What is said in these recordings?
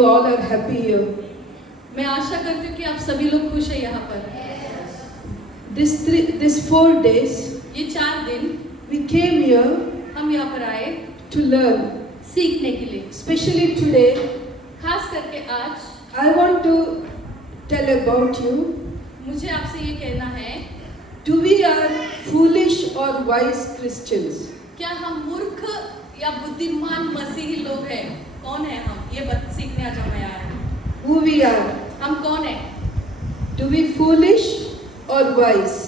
you all are happy here. मैं आशा करती हूँ कि आप सभी लोग खुश हैं यहाँ पर। This 4 days, ये 4 दिन we came here हम यहाँ पर आए to learn. सीखने के लिए। Especially today, खास करके आज I want to tell about you. मुझे आपसे ये कहना है, Do we are foolish or wise Christians? क्या हम मूर्ख या बुद्धिमान मसीही लोग हैं? कौन है हम? ये बात सीखने आज हम आए हैं। Who we are? हम कौन है? Do we foolish or wise?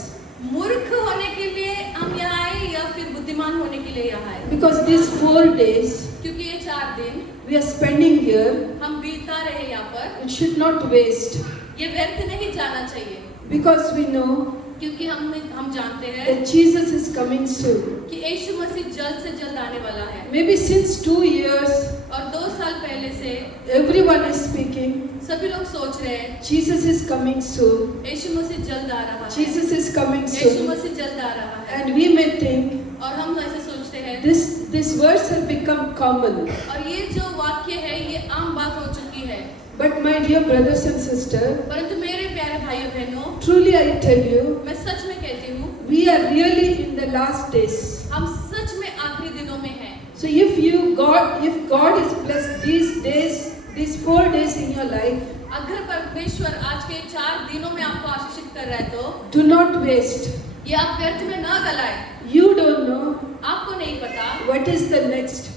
मूर्ख होने के लिए हम यहाँ आए या फिर बुद्धिमान होने के लिए यहाँ आए? Because these 4 days क्योंकि ये 4 दिन we are spending here, हम बीता रहे यहाँ पर, it should not waste. ये व्यर्थ नहीं जाना चाहिए। Because we know क्योंकि हम जानते हैं that Jesus is coming soon. कि यीशु मसीह जल्द से जल्द आने वाला है। Maybe since 2 years, और 2 साल पहले से everyone is speaking, सभी लोग सोच रहे हैं Jesus is coming soon. यीशु मसीह जल्द आ रहा है, Jesus is coming Yeshu soon. मसीह जल्द आ रहा है। And we may think और हम ऐसे सोचते हैं this verse has become common. और ये जो वाक्य है ये आम बात हो चुकी है। But my dear brothers and sisters, परंतु मेरे प्यारे भाइयों बहनों, truly I tell you, मैं सच में कहती हूँ we are really in the last days. हम सच में आखिरी दिनों में हैं। So if God is blessed these days, these 4 days in your life, अगर परमेश्वर आज के 4 दिनों में आपको आशीषित कर रहा है तो do not waste. ये आप व्यर्थ में न गलाएं। You don't know आपको नहीं पता what is the next.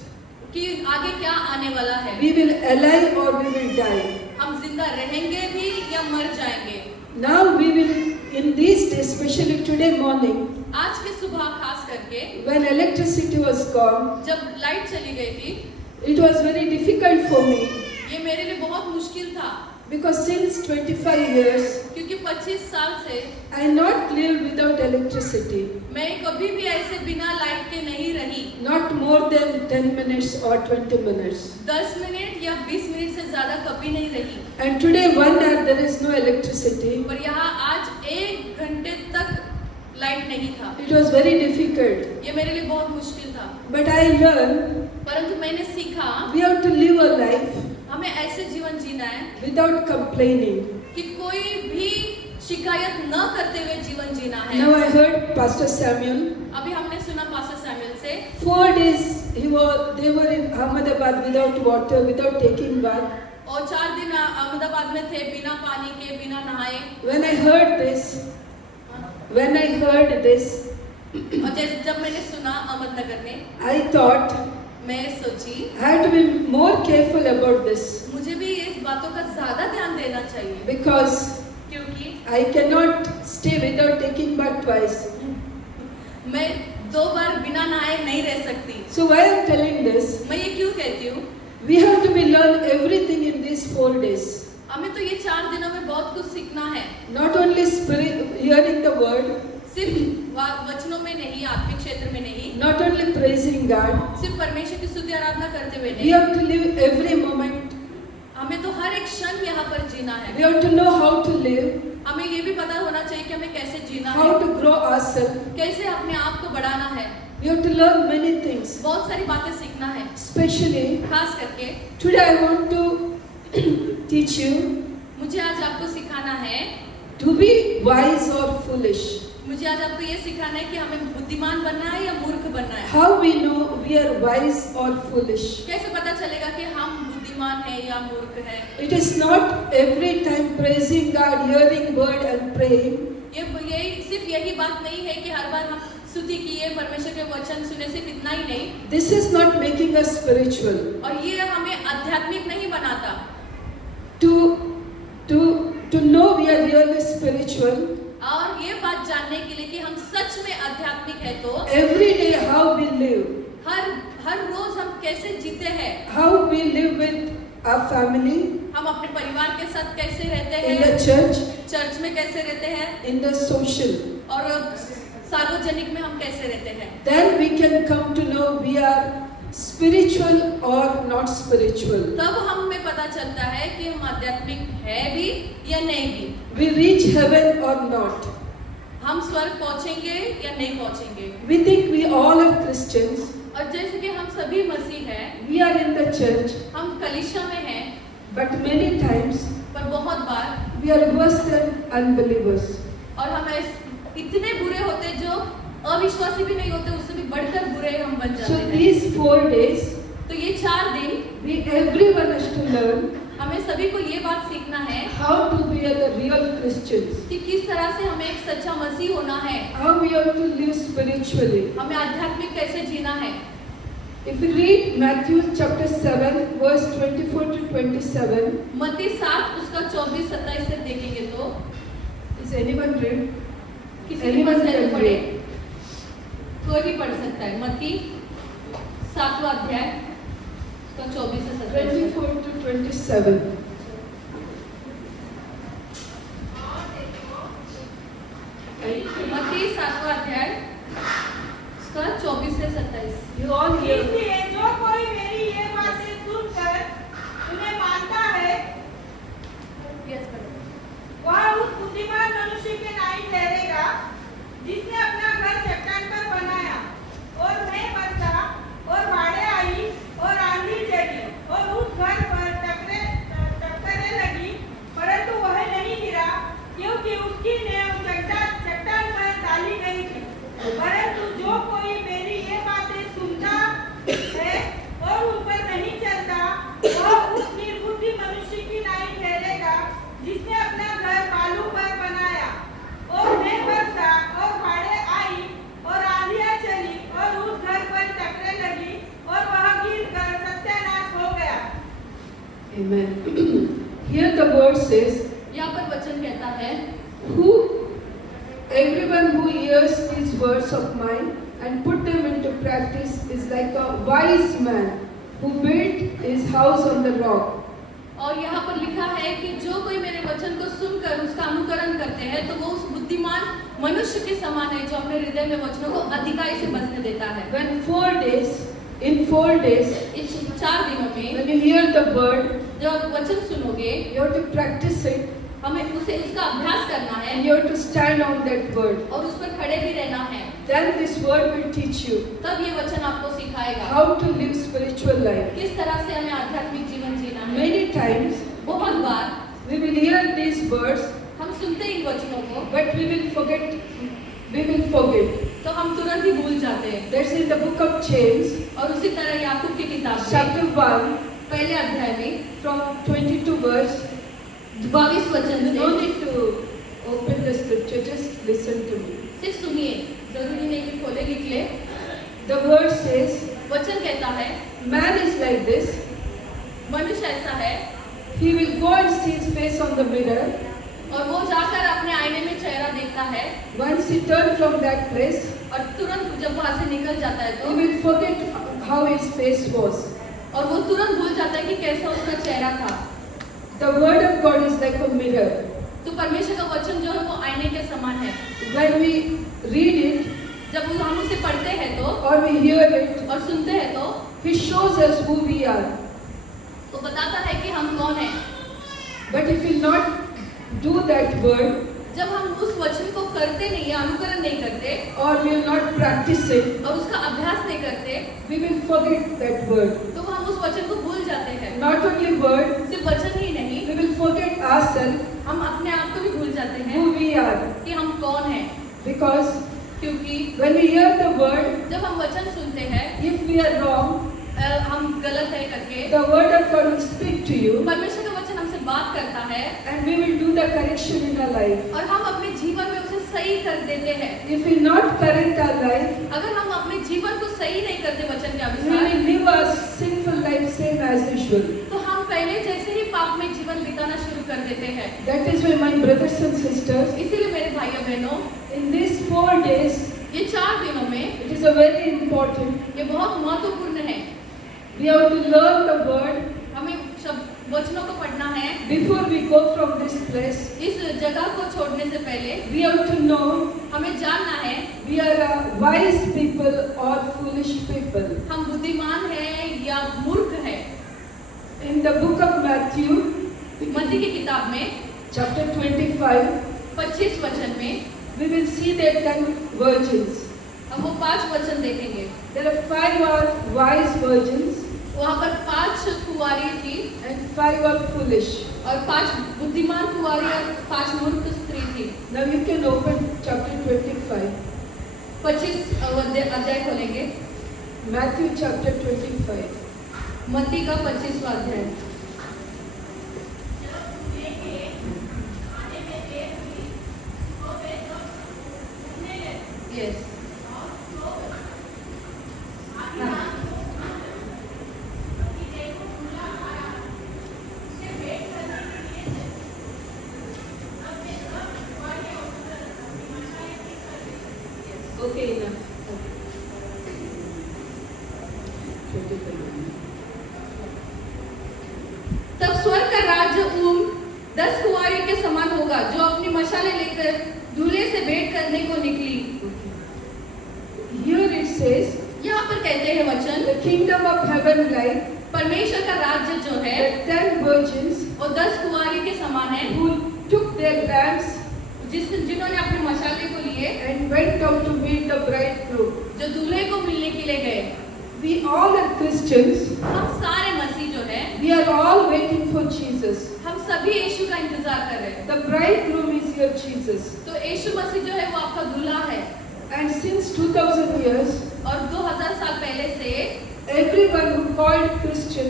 कि आगे क्या आने वाला है। We will alive or we will die. हम जिंदा रहेंगे भी या मर जाएंगे। Now we will, in these days, especially today morning, आज के सुबह खास करके when electricity was gone, जब लाइट चली गई थी, it was very difficult for me ये मेरे लिए बहुत मुश्किल था because since 25 years, क्योंकि 25 साल से I not lived without electricity. मैं कभी भी ऐसे बिना लाइट के नहीं रही। Not more than 10 minutes or 20 minutes. 10 minute या 20 मिनट से ज्यादा कभी नहीं रही। And today 1 hour there is no electricity. पर यहाँ आज 1 घंटे तक लाइट नहीं था। It was very difficult. ये मेरे लिए बहुत मुश्किल था। But I learned परंतु मैंने सीखा we have to live a life हमें ऐसे जीवन जीना है without complaining. कि कोई भी शिकायत न करते हुए जीवन जीना है। Now I heard Pastor Samuel. अभी हमने सुना पास्टर सैमुअल से 4 days they were in Ahmedabad without water, without taking bath. और 4 दिन अहमदाबाद में थे बिना पानी के, बिना नहाए। When I heard this, और जब मैंने सुना अहमदनगर में, I thought मैं सोची I had to be more careful about this मुझे भी इस बातों का ज्यादा ध्यान देना चाहिए because क्योंकि I cannot stay without taking bath twice. मैं 2 बार बिना नहाए नहीं रह सकती। So why I am telling this? मैं ये क्यों कहती हूँ? We have to be learn everything in these 4 days. हमें तो ये 4 दिनों में बहुत कुछ सीखना है। Not only hearing the word, सिर्फ वचनों में नहीं, आत्मिक क्षेत्र में नहीं, not only praising God. सिर्फ परमेश्वर की स्तुति आराधना करते हुए We नहीं, have to live every moment. हमें तो हर एक क्षण यहाँ पर जीना है। We have to know how to live, हमें ये भी पता होना चाहिए कि हमें कैसे जीना how है, to grow ourselves. कैसे अपने आप को बढ़ाना है। We have to learn many things. बहुत सारी बातें सीखना है। Especially खास करके today I want to teach you मुझे आज आपको सिखाना है, to be wise or foolish. मुझे आज आपको ये सिखाना है कि हमें बुद्धिमान बनना है या मूर्ख बनना है। How we know we are wise or foolish? कैसे पता चलेगा कि हम बुद्धिमान है या मूर्ख है? It is not every time praising God, hearing word and praying. सिर्फ यही बात नहीं है कि हर बार हम स्तुति किए, परमेश्वर के वचन सुने, सिर्फ इतना ही नहीं। This is not making us spiritual. और ये हमें आध्यात्मिक नहीं बनाता। To know we are really spiritual. और ये बात जानने के लिए कि हम सच में आध्यात्मिक है तो Every day how we live. हर रोज हम कैसे जीते हैं, How we live with our family. हम अपने परिवार के साथ कैसे रहते In हैं, the church. चर्च में कैसे रहते हैं, In the social. और सार्वजनिक में हम कैसे रहते हैं। Then we can come to know we are spiritual or not spiritual. तब हमें पता चलता है कि हम आध्यात्मिक है भी या नहीं भी। We reach heaven or not. हम स्वर्ग पहुंचेंगे या नहीं पहुंचेंगे। We think we all are Christians. और जैसे कि हम सभी मसीह हैं, We are in the church. हम कलीसिया में हैं, But many times पर बहुत बार we are worse than unbelievers. और हम इतने बुरे होते जो अविश्वासी भी नहीं होते, उससे भी बढ़कर बुरे हम बन So जाते हैं। these 4 days, तो ये 4 दिन everyone has to learn हमें सभी को ये बात सीखना है how to be the real Christians, कि किस तरह से हमें एक सच्चा मसीह होना है, how we have to live spiritually. हमें आध्यात्मिक कैसे जीना है। If we read Matthew chapter 7, verse 24 to 27, मत्ती 7 उसका 24-27 से देखेंगे तो is anyone read? किसी Anyone ने can पढ़े, read. कोई भी पढ़ सकता है। मत्ती 7वां अध्याय उसका 24 से 27। 24 to 27. मत्ती 7वां अध्याय उसका 24 से 27। You all hear? इसलिए जो कोई मेरी ये बातें सुनकर उन्हें मानता है, यस पढ़ो। वह उस बुद्धिमान मनुष्य के नाई ठहरेगा जिसने अपना घर चट्टान पर बनाया, और मैं बरसा और बाढ़ें आई और आंधी चली और उस घर पर टकरे लगी, परंतु वह नहीं गिरा क्योंकि उसकी नींव चट्टान पर डाली गई थी। परंतु जो कोई मेरी ये बातें सुनता है और उन पर नहीं चलता, वह उस निर्बुद्धि मनुष्य की नाई ठहरेगा जिसने अपना घर बालू पर बनाया, और मैं बरसा और बाढ़ें आई और आंधियां चली और उस घर पर टकरे लगी और वह गिरकर सत्यानाश हो गया। Amen. Here the word says, यहाँ पर वचन कहता है everyone who hears these words of mine and put them into practice is like a wise man who built his house on the rock. और यहाँ पर लिखा है कि जो कोई मेरे वचन को सुनकर उसका अनुकरण करते हैं तो वो उस बुद्धिमान मनुष्य के समान है जो अपने हृदय में वचनों को अधिकाई से बसने देता है। When 4 days, in 4 days, इस 4 दिनों में when you hear the word, जब आप वचन सुनोगे you have to practice it हमें उसका अभ्यास करना है and you have to stand on that word. और उस पर खड़े भी रहना है। Then this word will teach you तब ये वचन आपको सिखाएगा how to live spiritual life. किस तरह से हमें आध्यात्मिक जीवन जीना है। Many times बहुत बार we will hear these words, हम सुनते इन वचनों को but we will forget. तो हम तुरंत ही भूल जाते हैं। That's in the book of James, और उसी तरह याकूब की किताब में chapter 1, पहले अध्याय में from 22 verse. 22 वचन You से don't need to open the scripture, just listen to me. सिर्फ सुनिए, जरूरी नहीं कि खोले लिख ले। The word says, वचन कहता है man is like this. मनुष्य ऐसा है He will go and see his face on the mirror. और वो जाकर अपने आईने में चेहरा देखता है Once he turns from that place, और तुरंत जब वहां से निकल जाता है he तो will forget how his face was. और वो तुरंत भूल जाता है कि कैसा उसका चेहरा था। The word of God is like a mirror. तो परमेश्वर का वचन जो है वो आईने के समान है। When we read it जब हम उसे पढ़ते हैं तो or we hear it, और सुनते हैं तो he shows us who we are. तो बताता है कि हम कौन हैं। But if we not do that word जब हम उस वचन को करते नहीं या अनुकरण नहीं करते or we will not practice it, और उसका अभ्यास नहीं करते we will forget that word. तो हम उस वचन को भूल जाते हैं। Not only word, सिर्फ वचन ही नहीं, we will forget ourselves, हम अपने आप को भी भूल जाते हैं who we are. कि हम कौन हैं। Because क्योंकि when we hear the word, जब हम वचन सुनते हैं if we are wrong, हम गलत है करके the word of God will speak to you परमेश्वर का वचन हमसे बात करता है and we will do the correction in our life. और हम अपने जीवन में उसे सही कर देते हैं। If we not correct our life, अगर हम अपने जीवन को सही नहीं करते वचन के we अनुसार will live our sinful life same as usual. तो हम पहले जैसे ही पाप में जीवन बिताना शुरू कर देते हैं। That is why my brothers and sisters, इसीलिए मेरे भाइयों बहनों in these 4 days, ये 4 दिनों में it is a very important. ये बहुत महत्वपूर्ण है। We have to learn the word हमें सब वचनों को पढ़ना है। before we go from this place. इस जगह को छोड़ने से पहले We have to know हमें जानना है we are wise people or foolish people. हम बुद्धिमान हैं या मूर्ख हैं। In the book of Matthew, मत्ती की किताब में chapter 25, 25 वचन में we will see that 10 virgins. हम वो 5 वचन देखेंगे। There are 5 wise virgins वहाँ पर 5 कुंवारी थी and 5 are foolish. और 5 बुद्धिमान कुंवारी और 5 मूर्ख स्त्री थी। Now you can open chapter 25. 25 अध्याय खोलेंगे। Matthew chapter 25. मत्ती का 25वां अध्याय। Yes. Okay, enough. Okay. 25. तब स्वर्ग का राज्य उन 10 कुंवारियों के समान होगा जो अपनी मशालें लेकर दूल्हे से भेंट करने को निकली। Here it says, यहाँ पर कहते हैं वचन, the kingdom of heaven like परमेश्वर का राज्य जो है the 10 virgins वो 10 कुंवारी के समान है who took their lamps जिन्होंने अपनी मशाले को लिए and went out to meet the bridegroom. जो दूल्हे को मिलने के लिए गए। We all are Christians. हम सारे मसीह जो है We are all waiting for Jesus. हम सभी यीशु का इंतजार कर रहे हैं। The bridegroom is your Jesus. तो यीशु मसीह जो है वो आपका दूल्हा है। And since 2000 years, और 2000 साल पहले से everyone who called Christian,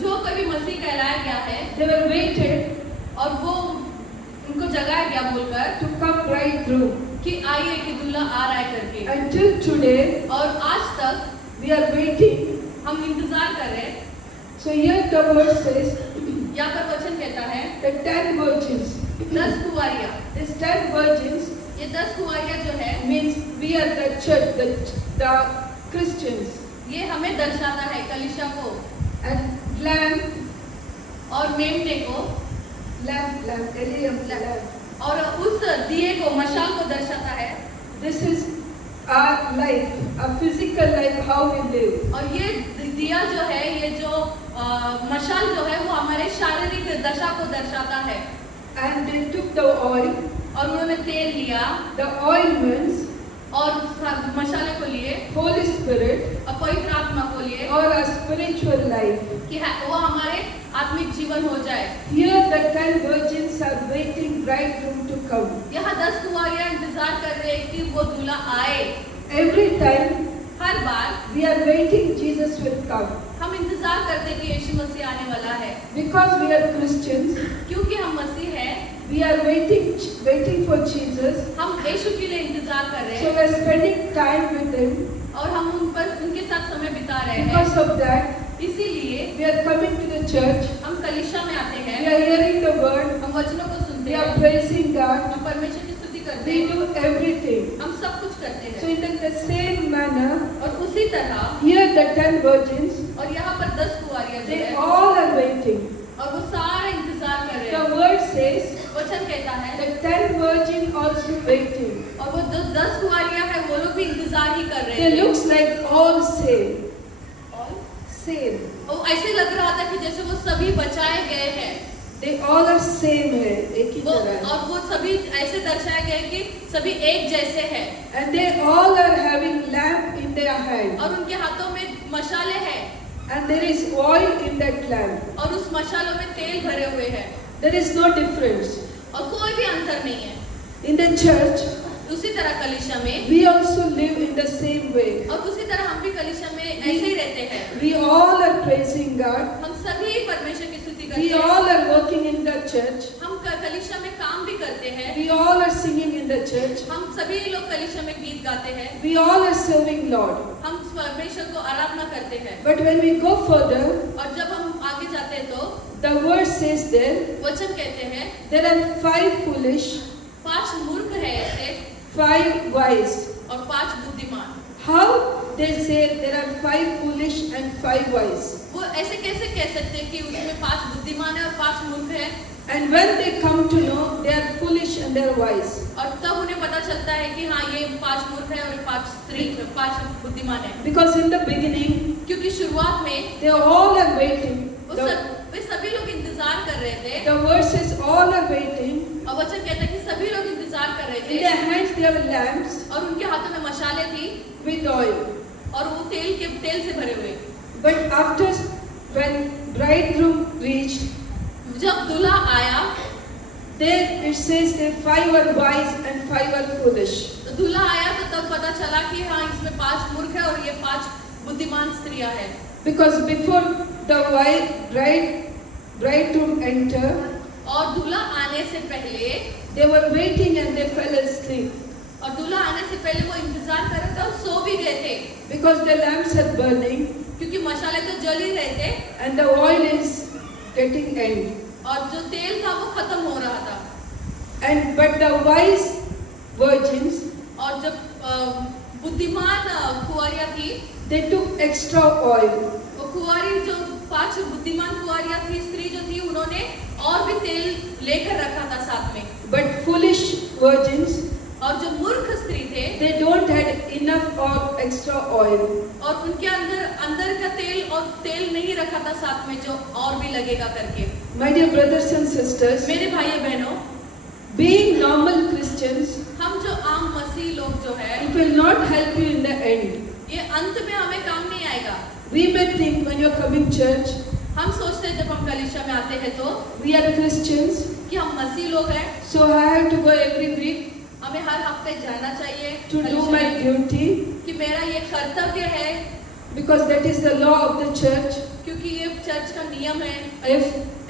जो कभी मसीह कहलाया गया है they were waited और वो उनको जगाया गया बोलकर to come bridegroom. कि आइए कि दूल्हा आ रहा है करके। Until today, और आज तक we are waiting. हम इंतजार कर रहे हैं। So here the word says, यहाँ पर वचन कहता है the 10 virgins. 10 कुंवारियाँ। These 10 virgins ये 10 कुंवारियाँ जो है means we are the church, the Christians. ये हमें दर्शाता है कलीसिया को And lamp, और मेमने को lamp, Eliam, lamp. और उस दिए को मशाल को दर्शाता है। This is our life, a physical life, how we live. और ये दिया जो है ये जो मशाल जो है वो हमारे शारीरिक दशा को दर्शाता है। And they took the oil, और उन्होंने तेल लिया the ointments, और मशाले को लिए Holy Spirit, और पवित्र आत्मा को लिए or a spiritual life. कि वो हमारे आत्मिक जीवन हो जाए। Here the 10 virgins are waiting bridegroom to come. यहाँ 10 कुंवारियाँ इंतजार कर रहे हैं कि वो दूल्हा आए। Every time her bar we are waiting Jesus will come. हम इंतजार करते हैं कि यीशु मसीह आने वाला है। Because we are Christians, क्योंकि हम मसीह हैं, we are waiting for Jesus. हम यीशु के लिए इंतजार कर रहे So हैं we are spending time with him. और हम उनके साथ समय बिता रहे हैं। Because of that, इसीलिए we are coming to the church. हम कलीसिया में आते We हैं, are hearing the word. हम वचनों को सुनते We हैं, are praising God. हम परमेश्वर की स्तुति करते We हैं, do everything. हम सब कुछ करते So हैं। in the same manner, और उसी तरह here the 10 virgins, और यहाँ पर 10 कुंवारियाँ जो they है all are waiting. और वो सारा इंतजार कर रहे The हैं। word says वचन कहता है the 10 virgins also waiting. और वो 10 कुंवारियाँ हैं वो लोग भी इंतजार ही कर रहे They थे। looks like all same. और Same. वो ऐसे लग रहा था कि जैसे वो सभी बचाए गए हैं। They all are same है, एक ही वो तरह। और वो सभी ऐसे दर्शाए गए कि सभी एक जैसे हैं And they all are having lamp in their hand. और उनके हाथों में मशाले हैं And there is oil in that lamp. और उस मशालों में तेल भरे हुए हैं There is no difference. और कोई भी अंतर नहीं है। In the church, उसी तरह कलीसिया में we also live in the same way. और उसी तरह हम भी कलीसिया में ऐसे ही रहते हैं। We all are praising God. हम सभी परमेश्वर की स्तुति करते We हैं। all are working in the church. हम कलीसिया में काम भी करते हैं। We all are singing in the church. हम सभी लोग कलीसिया में गीत गाते हैं। We all are serving Lord. हम परमेश्वर को आराधना करते हैं। But when we go further, और जब हम आगे जाते हैं तो the word says there, वचन कहते हैं there are 5 foolish, 5 मूर्ख है ऐसे 5 wise. और 5 बुद्धिमान। How they say there are 5 foolish and 5 wise? वो ऐसे कैसे कह सकते हैं कि उसमें 5 बुद्धिमान है और 5 मूर्ख है। And when they come to know, they are foolish and they are wise. और तब उन्हें पता चलता है कि हाँ ये 5 मूर्ख है और 5 बुद्धिमान है। Because in the beginning, क्योंकि शुरुआत में they all are waiting. वे सभी लोग इंतजार कर रहे थे। The word says all are waiting. और वचन कहता है कि सभी लोग इंतजार कर रहे In थे their hands they have lamps और उनके हाथों में मशाले थी with oil. और वो तेल से भरे हुए। But after when bridegroom reached, जब दूल्हा आया there it says that 5 were wise and 5 were foolish. तो दूल्हा आया तो तब पता चला कि हाँ इसमें 5 मूर्ख है और ये 5 बुद्धिमान स्त्रियां हैं। Because before the bridegroom entered, और दूल्हा आने से पहले they were waiting and they fell asleep और दूल्हा आने से पहले वो इंतजार कर रहे थे और सो भी गए थे because the lamps are burning क्योंकि मशाले तो जल ही रहे थे and the oil is getting end. और जो तेल था वो खत्म हो रहा था। But the wise virgins, और जब बुद्धिमान कुंवारियां थी they took extra oil. वो कुंवारी जो 5 बुद्धिमान कुंवारियां थी स्त्री जो थी उन्होंने और भी तेल लेकर रखा था साथ में। But foolish virgins, और जो मूर्ख स्त्री थे they don't had enough or extra oil. और उनके अंदर का तेल और तेल नहीं रखा था साथ में जो और भी लगेगा करके। My dear brothers and sisters, मेरे भाइयों बहनों, being normal Christians, हम जो आम मसीह लोग जो है it will not help you in the end. ये अंत में हमें काम नहीं आएगा। We may think when you're coming church, हम सोचते हैं जब हम कलीसिया में आते हैं तो we are Christians, कि हम मसीह लोग हैं, so I have to go every week हमें हर हफ्ते जाना चाहिए to do कलीसिया my में, duty कि मेरा ये कर्तव्य है because that is the law of the church. क्योंकि ये चर्च का नियम है। If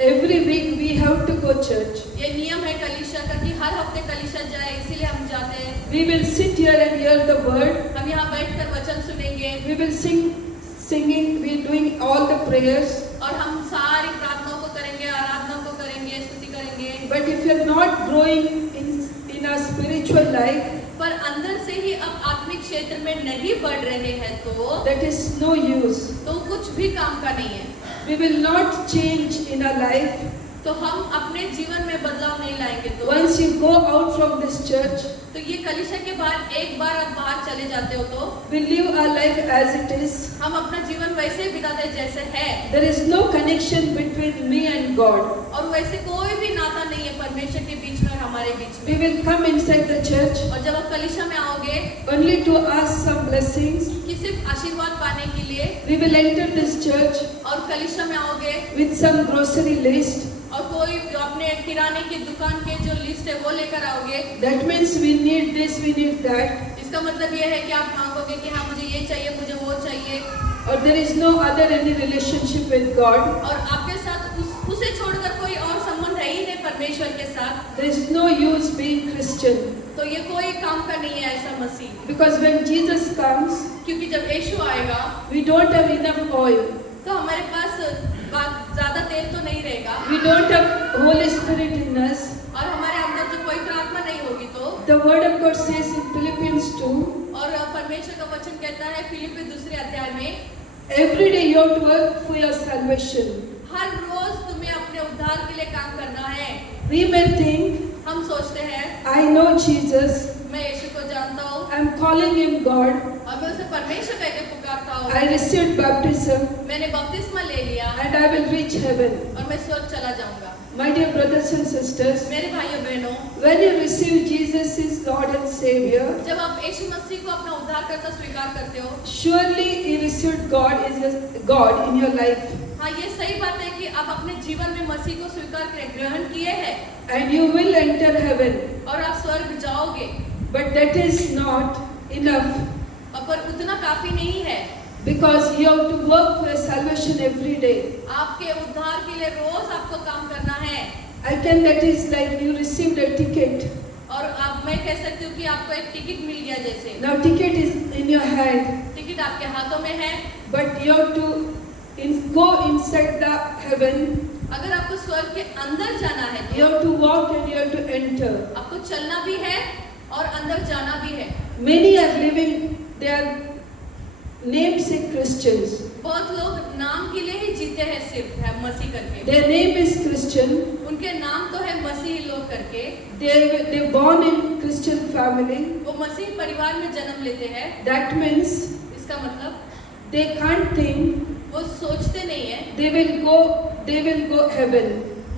every week we have to go church, ये नियम है कलीसिया का कि हर हफ्ते कलीसिया जाए, इसीलिए हम जाते हैं। we will sit here and hear the word. हम यहाँ बैठकर वचन सुनेंगे We will singing. We doing all the prayers. और हम सारी प्रार्थनाओं को करेंगे, आराधना को करेंगे, स्तुति करेंगे। But if you are not growing in our spiritual life, पर अंदर से ही अब आत्मिक क्षेत्र में नहीं बढ़ रहे हैं तो that is no use. कुछ भी काम का नहीं है। We will not change in our life. तो हम अपने जीवन में बदलाव नहीं लाएंगे तो Once you go out from this church, तो ये कलीसिया के बाहर एक बार आप बाहर चले जाते हो तो we live our life as it is. हम अपना जीवन वैसे ही बिताते हैं जैसे है There is no connection between me and God. और वैसे कोई भी नाता नहीं है परमेश्वर के बीच में और हमारे बीच We में। will come inside the church और जब आप कलीसिया में आओगे only to ask some blessings. कि सिर्फ आशीर्वाद पाने के लिए We will enter this church और कलीसिया में आओगे with some grocery list. और कोई अपने किराने की दुकान के जो लिस्ट है वो लेकर आओगे। That means we need this, we need that. इसका मतलब ये है कि आप मांगोगे कि हाँ मुझे ये चाहिए, मुझे वो चाहिए Or there is no other any relationship with God. और आपके साथ उसे छोड़कर कोई और संबंध है ही नहीं परमेश्वर के साथ, There is no use being Christian. तो ये कोई काम का नहीं है ऐसा मसीह। Because when Jesus comes, क्योंकि जब यीशु आएगा we don't have enough oil. तो हमारे पास ज्यादा तेल तो नहीं रहेगा We don't have Holy Spirit in us. और हमारे अंदर जो पवित्र आत्मा नहीं होगी तो The Word of God says in Philippians 2, और परमेश्वर का वचन कहता है फिलिप्पी 2 अध्याय में, every day you have to work for your salvation. हर रोज तुम्हें अपने उद्धार के लिए काम करना है। We may think, हम सोचते हैं I know Jesus, मैं यीशु को जानता हूँ I am calling him God, और मैं उसे परमेश्वर कह के पुकारता हूँ, I received baptism, मैंने बपतिस्मा ले लिया and I will reach heaven. और मैं स्वर्ग चला जाऊंगा। My dear brothers and sisters, मेरे भाइयों बहनों, when you receive Jesus as Lord and Savior, जब आप यीशु मसीह को अपना उद्धारकर्ता स्वीकार करते हो, surely you received God in your life, हाँ ये सही बात है कि आप अपने जीवन में मसीह को स्वीकार करें, ग्रहण किए हैं and you will enter heaven. और आप स्वर्ग जाओगे। But that is not enough, पर उतना काफी नहीं है, because you have to work for your salvation every day. आपके उद्धार के लिए रोज आपको काम करना है। That is like you received a ticket. और अब मैं कह सकती हूँ कि आपको एक टिकट मिल गया जैसे। Now ticket is in your hand, ticket आपके हाथों में है, but you have to go inside the heaven. अगर आपको स्वर्ग के अंदर जाना है You तो have to walk and you have to enter. आपको चलना भी है और अंदर जाना भी है। Many are living their namesake Christians. बहुत लोग नाम के लिए ही जीते हैं सिर्फ है मसीह करके। Their name is Christian. उनके नाम तो है मसीही लोग करके। They born in Christian family. वो मसीह परिवार में जन्म लेते हैं। That means इसका मतलब they can't think वो सोचते नहीं है, they will go heaven.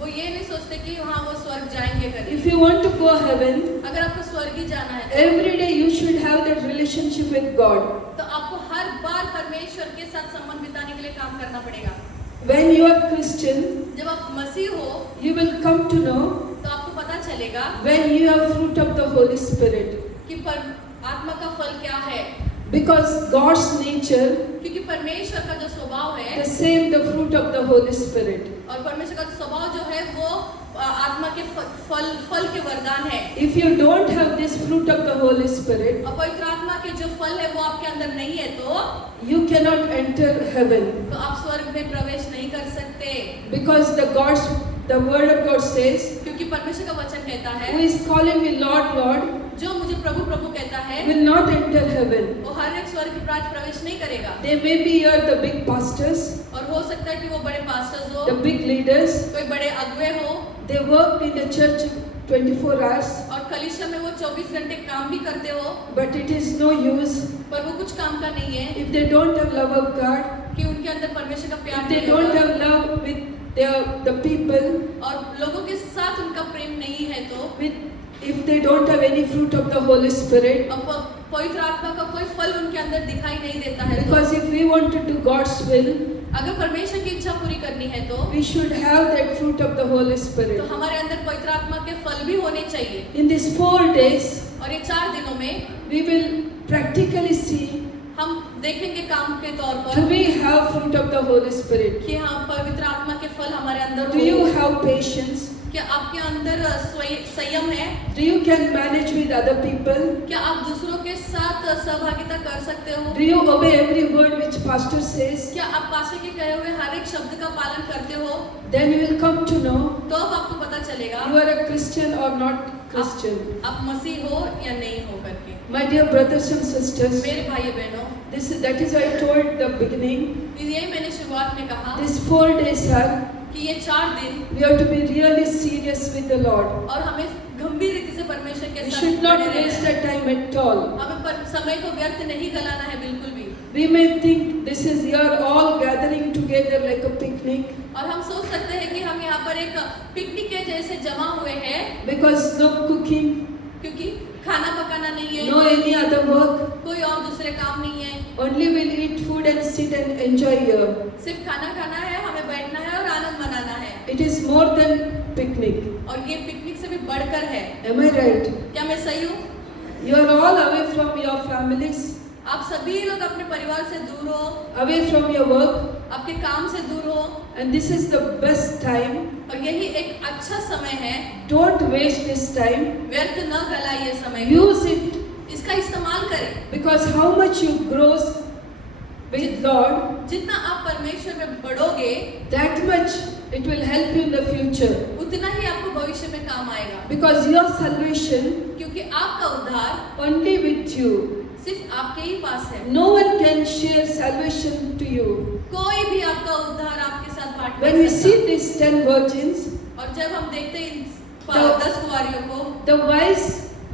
वो ये नहीं सोचते कि हाँ वो स्वर्ग जाएंगे करके। If you want to go heaven, अगर आपको स्वर्ग ही जाना है every day you should have that relationship with God. तो आपको हर बार परमेश्वर के साथ संबंध बिताने के लिए काम करना पड़ेगा। When you are Christian, जब आप मसीह हो you will come to know तो आपको पता चलेगा when you have fruit of the Holy Spirit. कि आत्मा का फल क्या है, Because God's nature, क्योंकि परमेश्वर का जो स्वभाव the है same, the fruit of the Holy Spirit. और परमेश्वर का स्वभाव जो है वो आत्मा के फल के वरदान है। If you don't have this fruit of the Holy Spirit, और पवित्र आत्मा के जो फल है वो आपके अंदर नहीं है तो you cannot enter heaven. आप स्वर्ग में प्रवेश नहीं कर सकते, Because the word of God says, क्योंकि परमेश्वर का वचन कहता who है is calling me Lord, Lord, जो मुझे प्रभु प्रभु कहता है will not enter heaven. वो हर एक स्वर्ग के राज्य प्रवेश नहीं करेगा। They may be here the big pastors, और हो सकता है कि वो बड़े पास्टर्स हो, the big leaders. कोई बड़े अगुवे हो They work in the church 24 hours, और कलीसिया में वो 24 घंटे काम भी करते हो, but it is no use पर वो कुछ काम का नहीं है if they don't have love of God, कि उनके अंदर परमेश्वर का प्यार if they नहीं don't होगा have love with the people, और लोगों के साथ उनका प्रेम नहीं है तो if they don't have any fruit of the Holy Spirit. और पवित्र आत्मा का कोई फल उनके अंदर दिखाई नहीं देता है तो Because if we want to do God's will, अगर परमेश्वर की इच्छा पूरी करनी है तो we should have that fruit of the Holy Spirit. तो हमारे अंदर पवित्र आत्मा के फल भी होने चाहिए। In these 4 days, और ये 4 दिनों में we will practically see हम देखेंगे काम के तौर do पर we have fruit of the Holy Spirit? कि हाँ पवित्र आत्मा के फल हमारे अंदर Do you हो, have patience? क्या आपके अंदर संयम है, Do you can manage with other people? क्या आप दूसरों के साथ सहभागिता कर सकते हो, Do you obey every word which pastor says? क्या आप पास्टर के कहे हुए हर एक शब्द का पालन करते हो, Then you will come to know तो अब आपको पता चलेगा you are a Christian or not Christian. आप मसीह हो या नहीं हो करके। My dear brothers and sisters, मेरे भाई बहनों, that is why I told the beginning, यही मैंने शुरुआत में कहा these 4 days are, कि ये 4 दिन we have to be really serious with the Lord. और हमें गंभीर रीति से परमेश्वर के We साथ should not बने रहना waste है। our time at all. हमें समय को व्यर्थ नहीं गलाना है बिल्कुल भी। We may think this is you are all gathering together like a picnic और हम सोच सकते हैं कि हम यहाँ पर एक पिकनिक के जैसे जमा हुए हैं because no cooking, क्योंकि खाना पकाना नहीं है, no any other work. कोई और दूसरे काम नहीं है, Only we'll eat food and sit and enjoy here. सिर्फ खाना खाना है, हमें बैठना है और आनंद मनाना है। It is more than picnic. और ये पिकनिक से भी बढ़कर है। Am I right? क्या मैं सही हूँ? You are all away from your families, आप सभी लोग अपने परिवार से दूर हो, away from your work, आपके काम से दूर हो, and this is the best time. और यही एक अच्छा समय है। Don't waste this time. व्यर्थ न गलाइए समय को, Use it, इसका इस्तेमाल करें। because how much you grow with Lord, जितना आप परमेश्वर में बढ़ोगे that much it will help you in the future. उतना ही आपको भविष्य में काम आएगा, Because your salvation क्योंकि आपका उद्धार only with you. सिर्फ आपके ही पास है। No one can share salvation to you. कोई भी आपका उद्धार आपके साथ बांट When नहीं we see सकता। these 10 virgins, और जब हम देखते हैं इन तो- 10 कुंवारियों को, the wise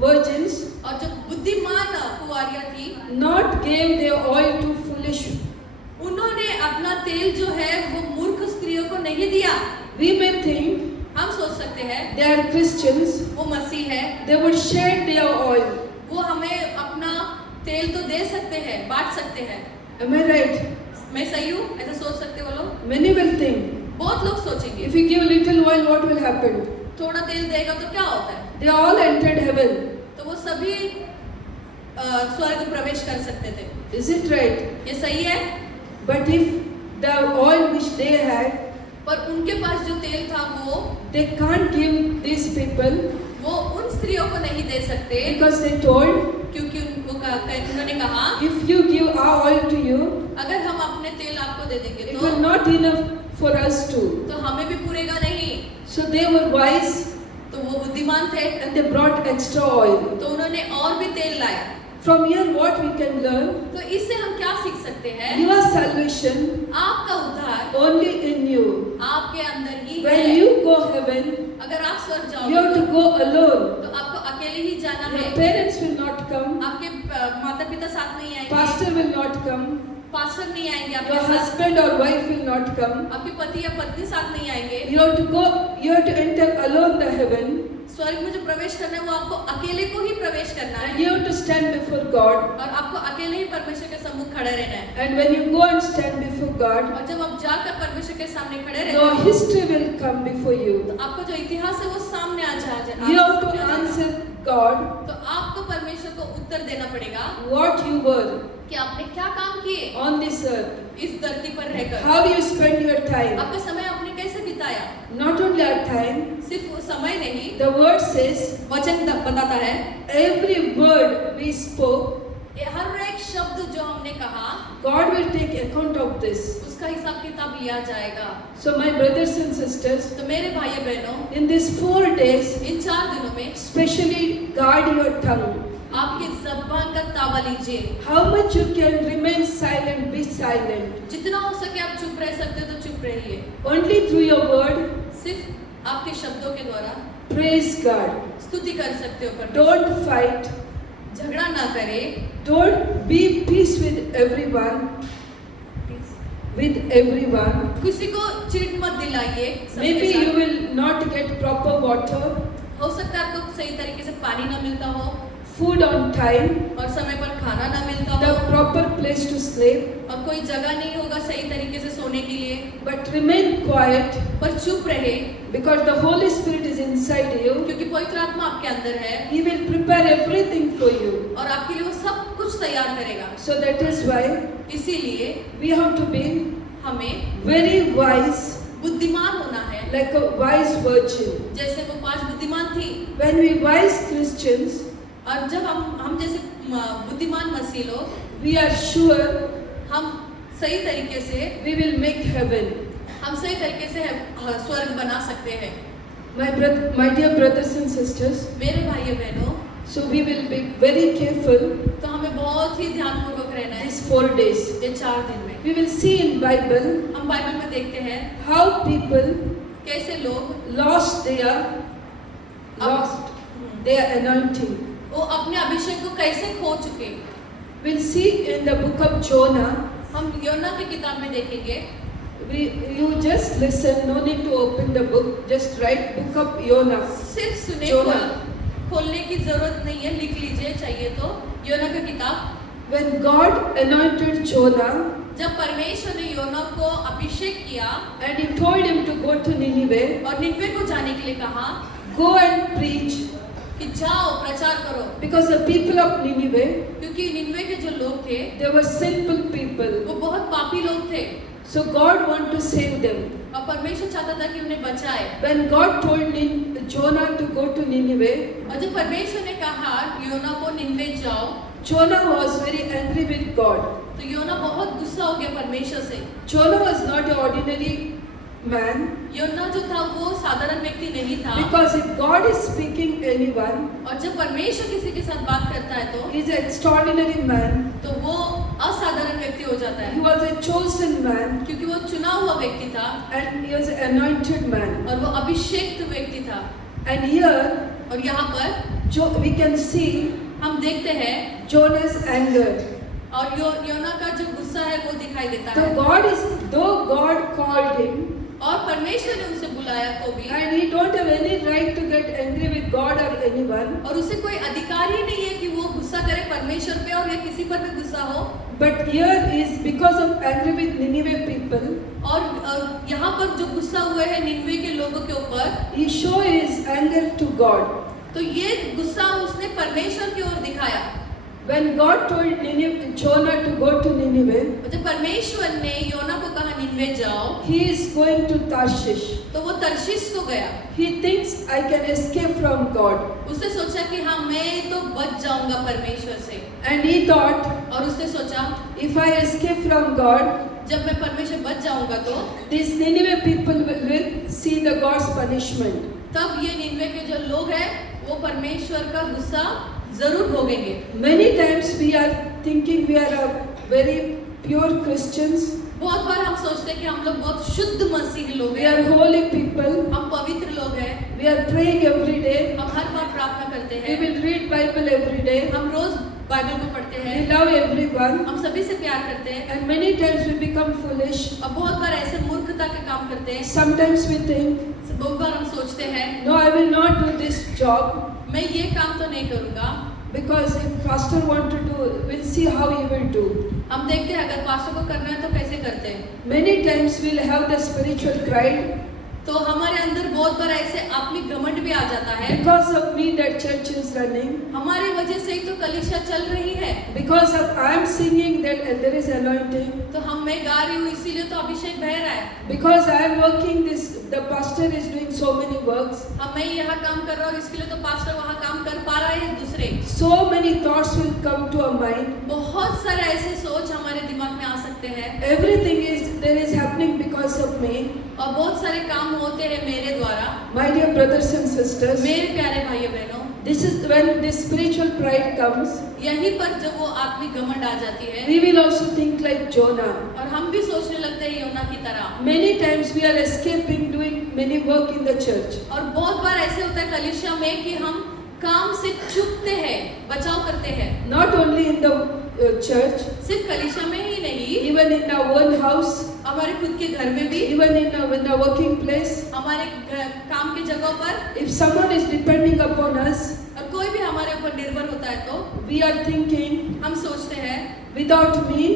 virgins और जो बुद्धिमान कुंवारियां थी, not gave their oil to foolish. उन्होंने अपना तेल जो है वो मूर्ख स्त्रियों को नहीं दिया। We may think हम सोच सकते हैं they are Christians, वो मसीह है, they would share their oil. वो हमें अपना तेल तो दे सकते हैं, बांट सकते हैं। Am I right? मैं सही हूँ? ऐसा सोच सकते वो लोग? Many will think, बहुत लोग सोचेंगे if you give little oil, what will happen? थोड़ा तेल देगा तो क्या होता है? They all entered heaven. तो वो सभी स्वर्ग प्रवेश कर सकते थे। Is it right? ये सही है? But if the oil which they had, पर उनके पास जो तेल था they can't give these people वो उन स्त्रियों को नहीं दे सकते, because they told, क्योंकि उन्होंने कहा if you give our oil to you, अगर हम अपने तेल आपको दे देंगे it will not enough for us too. तो हमें भी पूरेगा नहीं। So they were wise तो वो बुद्धिमान थे, and they brought extra oil. तो उन्होंने और भी तेल लाया। From here what we can learn, तो इससे हम क्या सीख सकते हैं? your salvation आपका उद्धार only in you. आपके अंदर ही When है। you go heaven, अगर आप स्वर्ग you have to जाओगे go alone. तो आपको अकेले ही जाना Your है। parents will not come, आपके माता पिता साथ नहीं आएंगे, pastor will not come, pastor नहीं आएंगे your आपके साथ, husband or wife will not come. आपके पति या पत्नी साथ नहीं आएंगे। You have to enter alone the heaven. स्वर्ग में जो प्रवेश करना है वो आपको अकेले को ही प्रवेश करना And है you have to stand before God. और आपको अकेले ही परमेश्वर के सम्मुख खड़े रहना है। And when you go and stand before God, और जब आप जाकर परमेश्वर के सामने खड़े रहते your हो history will come before you. तो आपका जो इतिहास है वो सामने आ जाए। You have to answer God तो आपको परमेश्वर को उत्तर देना पड़ेगा what you were कि आपने क्या काम किए on this earth, इस धरती पर रहकर। how you spent your time. आपका समय आपने कैसे बिताया? Not only our time, सिर्फ वो समय नहीं, the word says वचन बताता है every word we spoke, ये हर एक शब्द जो हमने कहा God will take account of this. उसका हिसाब किताब लिया जाएगा। So my brothers and sisters, तो मेरे भाई बहनों, in these 4 days, इन 4 दिनों में especially guard your tongue. आपके ज़बान का ताबा लीजिए। How much you can remain silent, be silent. जितना हो सके आप चुप रह सकते हो तो चुप रहिए। Only through your word, सिर्फ आपके शब्दों के द्वारा praise God. स्तुति कर सकते हो परमेश्वर। Don't fight. झगड़ा ना करे। Don't be peace with everyone. With everyone. किसी को चिढ़ मत दिलाइए। सबके Maybe साथ। you will not get proper water, हो सकता है आपको सही तरीके से पानी ना मिलता हो food on time, और समय पर खाना ना मिलता the हो proper place to sleep, और कोई जगह नहीं होगा सही तरीके से सोने के लिए, but remain quiet पर चुप रहे because the Holy Spirit is inside you. क्योंकि पवित्र आत्मा आपके अंदर है He will prepare everything for you. और आपके लिए वो सब कुछ तैयार करेगा। So that is why इसीलिए we have to be हमें very wise, बुद्धिमान होना है like a wise virgin. जैसे वो 5 बुद्धिमान थी। When we wise Christians, और जब हम जैसे बुद्धिमान मसीह लोग we are sure हम सही तरीके से we will make heaven. हम सही तरीके से स्वर्ग बना सकते हैं। My dear brothers and sisters, मेरे भाइयों बहनों, so we will be very careful तो हमें बहुत ही ध्यानपूर्वक रहना है these 4 days. ये 4 दिन में। We will see in Bible हम बाइबल में देखते हैं how people कैसे लोग lost their anointing. वो अपने अभिषेक को कैसे खो चुके। We'll see in the book of Jonah. हम योना की किताब में देखेंगे। You just listen, no need to open the book, just write book of Jonah. सिर्फ सुने, जोना। खोलने की जरूरत नहीं है, लिख लीजिए चाहिए तो। योना की किताब। When God anointed Jonah जब परमेश्वर ने योना को अभिषेक किया and he told him to go to Nineveh, और निनवे को जाने के लिए कहा go and preach, कि जाओ प्रचार करो, because the people of Nineveh, क्योंकि निनवे के जो लोग थे they were sinful people. वो बहुत पापी लोग थे So God wanted to save them. और परमेश्वर चाहता था कि उन्हें बचाए। When God told Jonah to go to Nineveh, और जब परमेश्वर ने कहा योना को निनवे जाओ, Jonah was very angry with God. तो योना बहुत गुस्सा हो गया परमेश्वर से। Jonah was not an ordinary man, योना जो था वो साधारण व्यक्ति नहीं था, because if God is speaking anyone, और जब परमेश्वर किसी के साथ बात करता है तो he is an extraordinary man. वो असाधारण व्यक्ति हो जाता He है, was a chosen man क्योंकि वो चुना हुआ व्यक्ति था and he was an anointed man. और वो अभिषेक्त व्यक्ति था। And here और यहाँ पर we can see हम देखते हैं Jonah's anger. और योना का जो गुस्सा है वो दिखाई देता So है। though God called him, और परमेश्वर ने उसे बुलाया तो भी, and he don't have any right to get angry with God or anyone, और उसे कोई अधिकार ही नहीं है कि वो गुस्सा करे परमेश्वर पे और या किसी पर भी गुस्सा हो। but here is because of angry with Nineveh people, और यहाँ पर जो गुस्सा हुए हैं निनवे के लोगों के ऊपर, he show his anger to God. तो ये गुस्सा उसने परमेश्वर की ओर दिखाया। When God told Jonah to go to Nineveh, जब परमेश्वर ने योना को कहा निनवे जाओ, he is going to Tarshish. तो वो तर्शीश को गया। He thinks I can escape from God, उसने सोचा कि हाँ मैं तो बच जाऊंगा परमेश्वर से, and he thought, और उसने सोचा if I escape from God, जब मैं परमेश्वर बच जाऊंगा तो these Nineveh people will see the God's punishment. तब ये निनवे के जो लोग हैं वो परमेश्वर का गुस्सा जरूर भोगेंगे। Many times we are thinking we are a very pure Christians, बहुत बार हम सोचते हैं कि हम लोग बहुत शुद्ध मसीही लोग we हैं, are holy people, हम पवित्र लोग हैं, we are praying every day, हम हर बार प्रार्थना करते we हैं, will read Bible every day, हम रोज बाइबल को पढ़ते we हैं, love everyone, हम सभी से प्यार करते हैं, and many times we become foolish. और बहुत बार ऐसे मूर्खता के काम करते हैं। Sometimes we think, बहुत बार हम सोचते हैं no, I will not do this job. job, मैं ये काम तो नहीं करूँगा, because if pastor want to do, we'll see how he will do. हम देखते हैं अगर पास्टर को करना है तो कैसे करते हैं। Many times we'll have the spiritual pride, तो हमारे अंदर बहुत बार ऐसे अपनी घमंड भी आ जाता है, because of me that church is running, हमारी वजह से ही तो कलीसिया चल रही है, because of I am singing that there is anointing, तो मैं गा रही हूँ इसीलिए तो अभिषेक बह रहा है, because I am working this, the pastor is doing so many works. मैं यहाँ काम कर रहा हूँ इसके लिए तो पास्टर वहाँ काम कर पा रहे हैं दूसरे। So many thoughts will come to our mind. बहुत सारे ऐसे सोच हमारे दिमाग में आ सकते हैं, Everything is there is happening because of me. और बहुत सारे काम होते हैं मेरे द्वारा। My dear brothers and sisters, मेरे प्यारे भाइयों बहनों, this is when this spiritual pride comes. यहीं पर जब वो आत्मिक घमंड आ जाती है, We will also think like Jonah. और हम भी सोचने लगते हैं योना की तरह। Many times we are escaping doing many work in the church. और बहुत बार ऐसे होता है कलीसिया में कि हम काम से चुकते हैं, बचाव करते हैं। Not only in the church, सिर्फ कलीसिया में ही नहीं, even in our own house, हमारे खुद के घर में भी, even in our working place. हमारे काम की जगह पर, If someone is depending upon us, और कोई भी हमारे ऊपर निर्भर होता है तो we are thinking, हम सोचते हैं without me,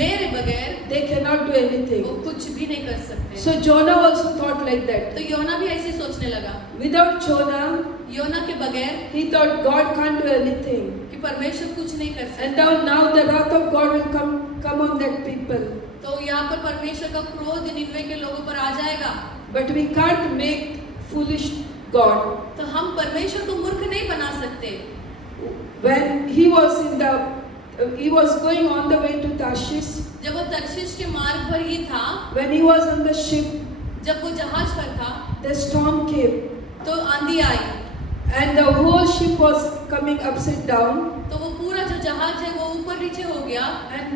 मेरे बगैर they cannot do वो anything. कुछ भी नहीं कर सकते। So Jonah also thought like that. तो योना भी ऐसे सोचने लगा, Without Jonah, योना के बगैर he thought God can't do anything. कि परमेश्वर कुछ नहीं कर And सकता। now the wrath of God will come on that people. तो यहाँ पर परमेश्वर का क्रोध निन्वे के लोगों पर आ जाएगा। But we can't make foolish God. तो हम परमेश्वर को मूर्ख नहीं बना सकते। When he was going on the way to Tarshish, जब वो तर्शीश के मार्ग पर ही था, when he was on the ship, जब वो जहाज पर था, the storm came तो आंधी आई, and the whole ship was coming upside down, तो वो पूरा जो जहाज है वो ऊपर नीचे हो गया, and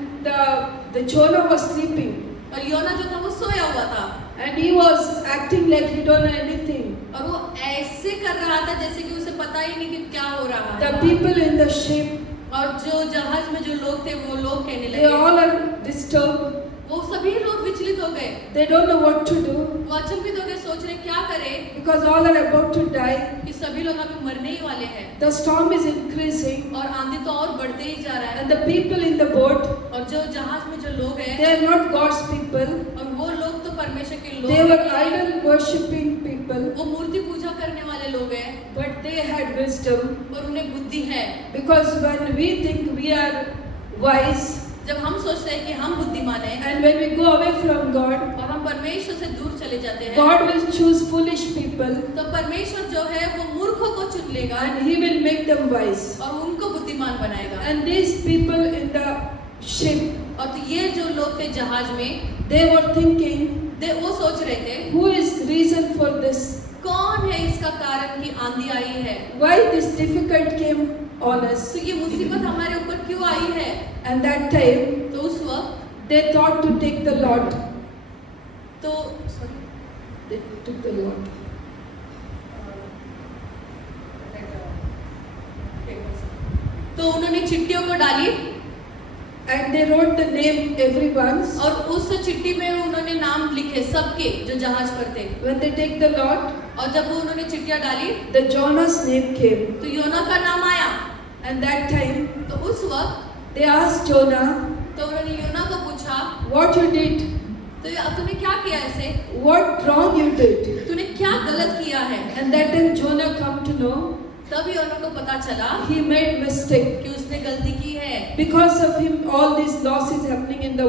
the Jonah was sleeping, और योना जो था वो सोया हुआ था, and he was acting like he don't know anything. और वो ऐसे कर रहा था जैसे कि उसे पता ही नहीं कि क्या हो रहा The है। people in the ship, और जो जहाज में जो लोग थे वो लोग कहने they लगे, all are disturbed. वो सभी लोग विचलित हो गए, They don't know what to do वो अचंभित हो गए, सोच रहे क्या करें, because all are about to die. कि सभी लोग अभी मरने ही वाले हैं, The storm is increasing, और आंधी तो और बढ़ते ही जा रहा है, and the people in the boat, और जो जहाज में जो लोग हैं, they are not God's people. और वो लोग तो परमेश्वर के लोग They were नहीं हैं, idol worshipping people, वो मूर्ति पूजा करने वाले लोग हैं, but they had wisdom, और उन्हें बुद्धि है। because when we think we are wise, जब हम सोचते हैं कि हम बुद्धिमान हैं, and when we go away from God, और हम परमेश्वर से दूर चले जाते हैं, God will choose foolish people तो परमेश्वर जो है वो मूर्खों को चुन लेगा and He will make them wise. और उनको बुद्धिमान बनाएगा। And these people in the ship, और तो ये जो लोग थे जहाज में, they were thinking, वो सोच रहे थे, who is reason for this? कौन है इसका कारण कि आंधी आई है, Why this difficult came on us? तो ये मुसीबत हमारे ऊपर क्यों आई है। And that time, तो उस वक्त they thought to take the Lot. तो They took the Lot. तो उन्होंने चिट्ठियों को डाली, And they wrote the name everyone's. और उस चिट्ठी में उन्होंने नाम लिखे सबके जो जहाज पर थे। When they take the Lot, और जब वो उन्होंने चिट्ठियां डाली the Jonah's name came. तो योना का नाम आया। And that time, तो उस वक्त they asked Jonah, तो उन्होंने योना को पूछा, what you did, तो तूने क्या किया ऐसे, what wrong you did. तूने क्या गलत किया है। And that time Jonah come to know तब योना को पता चला he made mistake. कि उसने गलती की है, Because of him, all these losses happening in the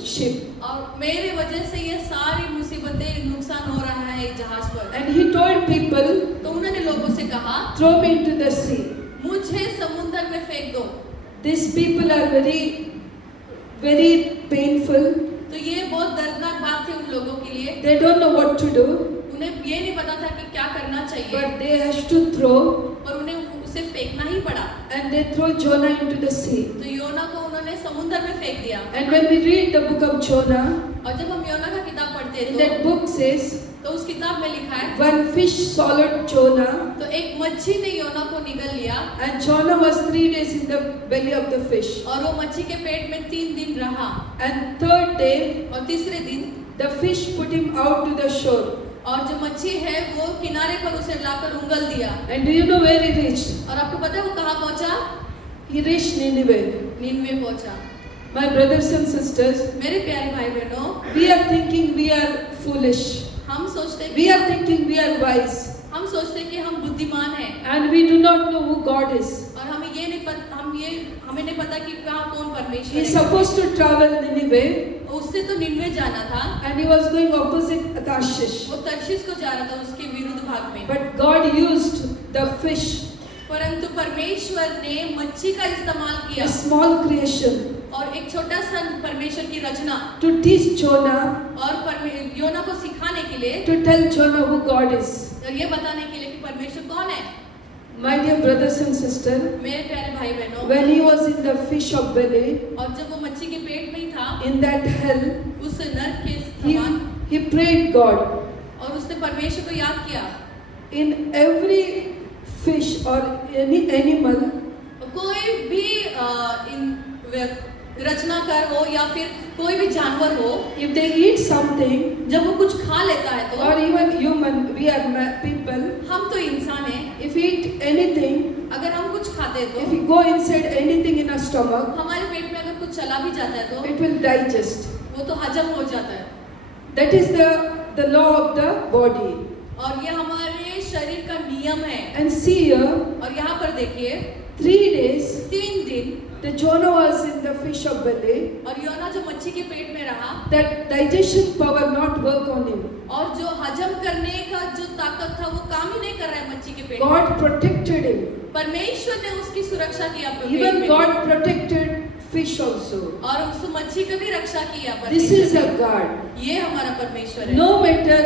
ship. और मेरे वजह से ये सारी मुसीबतें नुकसान हो रहा है एक जहाज पर। And he told people, तो उन्होंने लोगों से कहा, throw me into the sea. मुझे समुद्र में फेंक दो। These people are very, very painful. तो ये बहुत दर्दनाक बात थी उन लोगों के लिए। They don't know what to do, उन्हें ये नहीं पता था कि क्या करना चाहिए, but they have to throw, और उन्हें उसे फेंकना ही पड़ा। and they throw Jonah into the sea. तो योना को उन्होंने समुद्र में फेंक दिया। And when we read the book of Jonah, और जब हम योना का किताब पढ़ते in हैं that book says, तो उस किताब में लिखा है, one fish swallowed Jonah, तो एक मच्छी ने योना को निगल लिया, and Jonah was 3 days in the belly of the fish. और वो मच्छी के पेट में 3 दिन रहा, And third day, और तीसरे दिन the fish put him out to the shore. और जो मच्छी है वो किनारे पर उसे लाकर उंगल दिया। And do you know where he reached? और आपको पता है वो कहाँ पहुंचा? He reached Nineveh. नीनवे पहुंचा। My brothers and sisters, मेरे प्यारे भाई बहनों, we are thinking we are foolish. हम सोचते हैं We are thinking we are wise. हम सोचते हैं कि हम बुद्धिमान हैं And we do not know who God is. और हमें नहीं पता कि कहाँ कौन परमेश्वर He is है। supposed to travel Nineveh उससे तो निन्वे जाना था, and he was going opposite Tarshish. वो तर्शीश को जा रहा था उसके विरुद्ध भाग में। But God used the fish, परंतु परमेश्वर ने मच्छी का इस्तेमाल किया a small creation, और एक छोटा सा परमेश्वर की रचना to teach Jonah, और योना को सिखाने के लिए to tell Jonah who God is. और ये बताने के लिए कि परमेश्वर कौन है। My dear brothers and sisters, मेरे प्यारे भाई बहनों, when he was in the fish of belly, और जब वो मच्छी के पेट में ही था, in that hell, उस नर्क के समान, he prayed God. और उसने परमेश्वर को याद किया। In every fish or any animal, कोई भी रचनाकार हो या फिर कोई भी जानवर हो, if they eat something, जब वो कुछ खा लेता है तो, or even human, we are people, हम तो इंसान हैं, if we eat anything, अगर हम कुछ खाते हैं if तो we go inside anything in our stomach, हमारे पेट में अगर कुछ चला भी जाता है तो it will digest. वो तो हजम हो जाता है। That is the law of the body. और ये हमारे शरीर का नियम है। And see here, और यहाँ पर देखिए 3 days, 3 दिन the Jonah was in the fish of belly, और योना जो मच्छी के पेट में रहा, that digestion power not work on him. और जो हजम करने का जो ताकत था वो काम ही नहीं कर रहा है मच्छी के पेट में। God protected him. परमेश्वर ने उसकी सुरक्षा की अपने पेट Even में। God protected fish also. और उस मच्छी की भी रक्षा की है This is परमेश्वर a God. ने। ये हमारा परमेश्वर है। No matter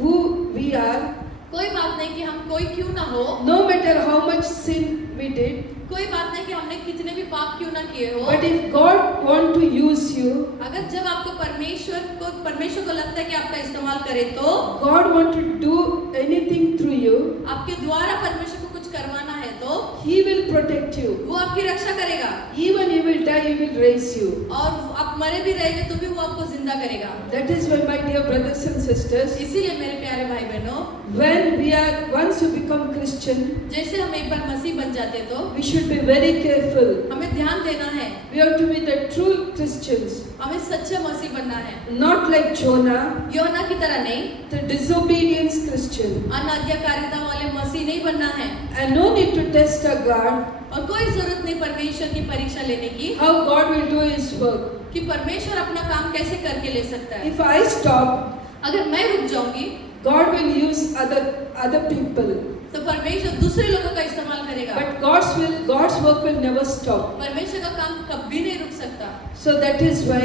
who we are, कोई बात नहीं कि हम कोई क्यों ना हो, no matter how much sin we did, कोई बात नहीं कि हमने कितने भी पाप क्यों ना किए हो, but if God want to use you, अगर जब आपको परमेश्वर को लगता है कि आपका इस्तेमाल करे तो God want to do anything through you, आपके द्वारा परमेश्वर को कुछ करवाना है तो He will protect you. वो आपकी रक्षा करेगा। Even you will die, He will raise you. और आप मरे भी रहेंगे तो भी वो आपको जिंदा करेगा। That is why, my dear brothers and sisters, इसीलिए मेरे प्यारे भाई बहनों, when we are, once you become Christian, जैसे हम एक बार मसीह बन जाते हैं तो we should be very careful. हमें ध्यान देना है, We have to be the true Christians, हमें सच्चे मसीह बनना है, not like Jonah, योना की तरह नहीं, the disobedience Christian. अनाज्ञाकारिता वाले मसीह नहीं बनना है। And no need to test a God और कोई जरूरत नहीं परमेश्वर की परीक्षा लेने की how God will do His work. कि परमेश्वर अपना काम कैसे करके ले सकता है। If I stop, अगर मैं रुक जाऊंगी God will use other people. तो परमेश्वर दूसरे लोगों का इस्तेमाल करेगा, But God's work will never stop. परमेश्वर का काम कभी नहीं रुक सकता। So that is why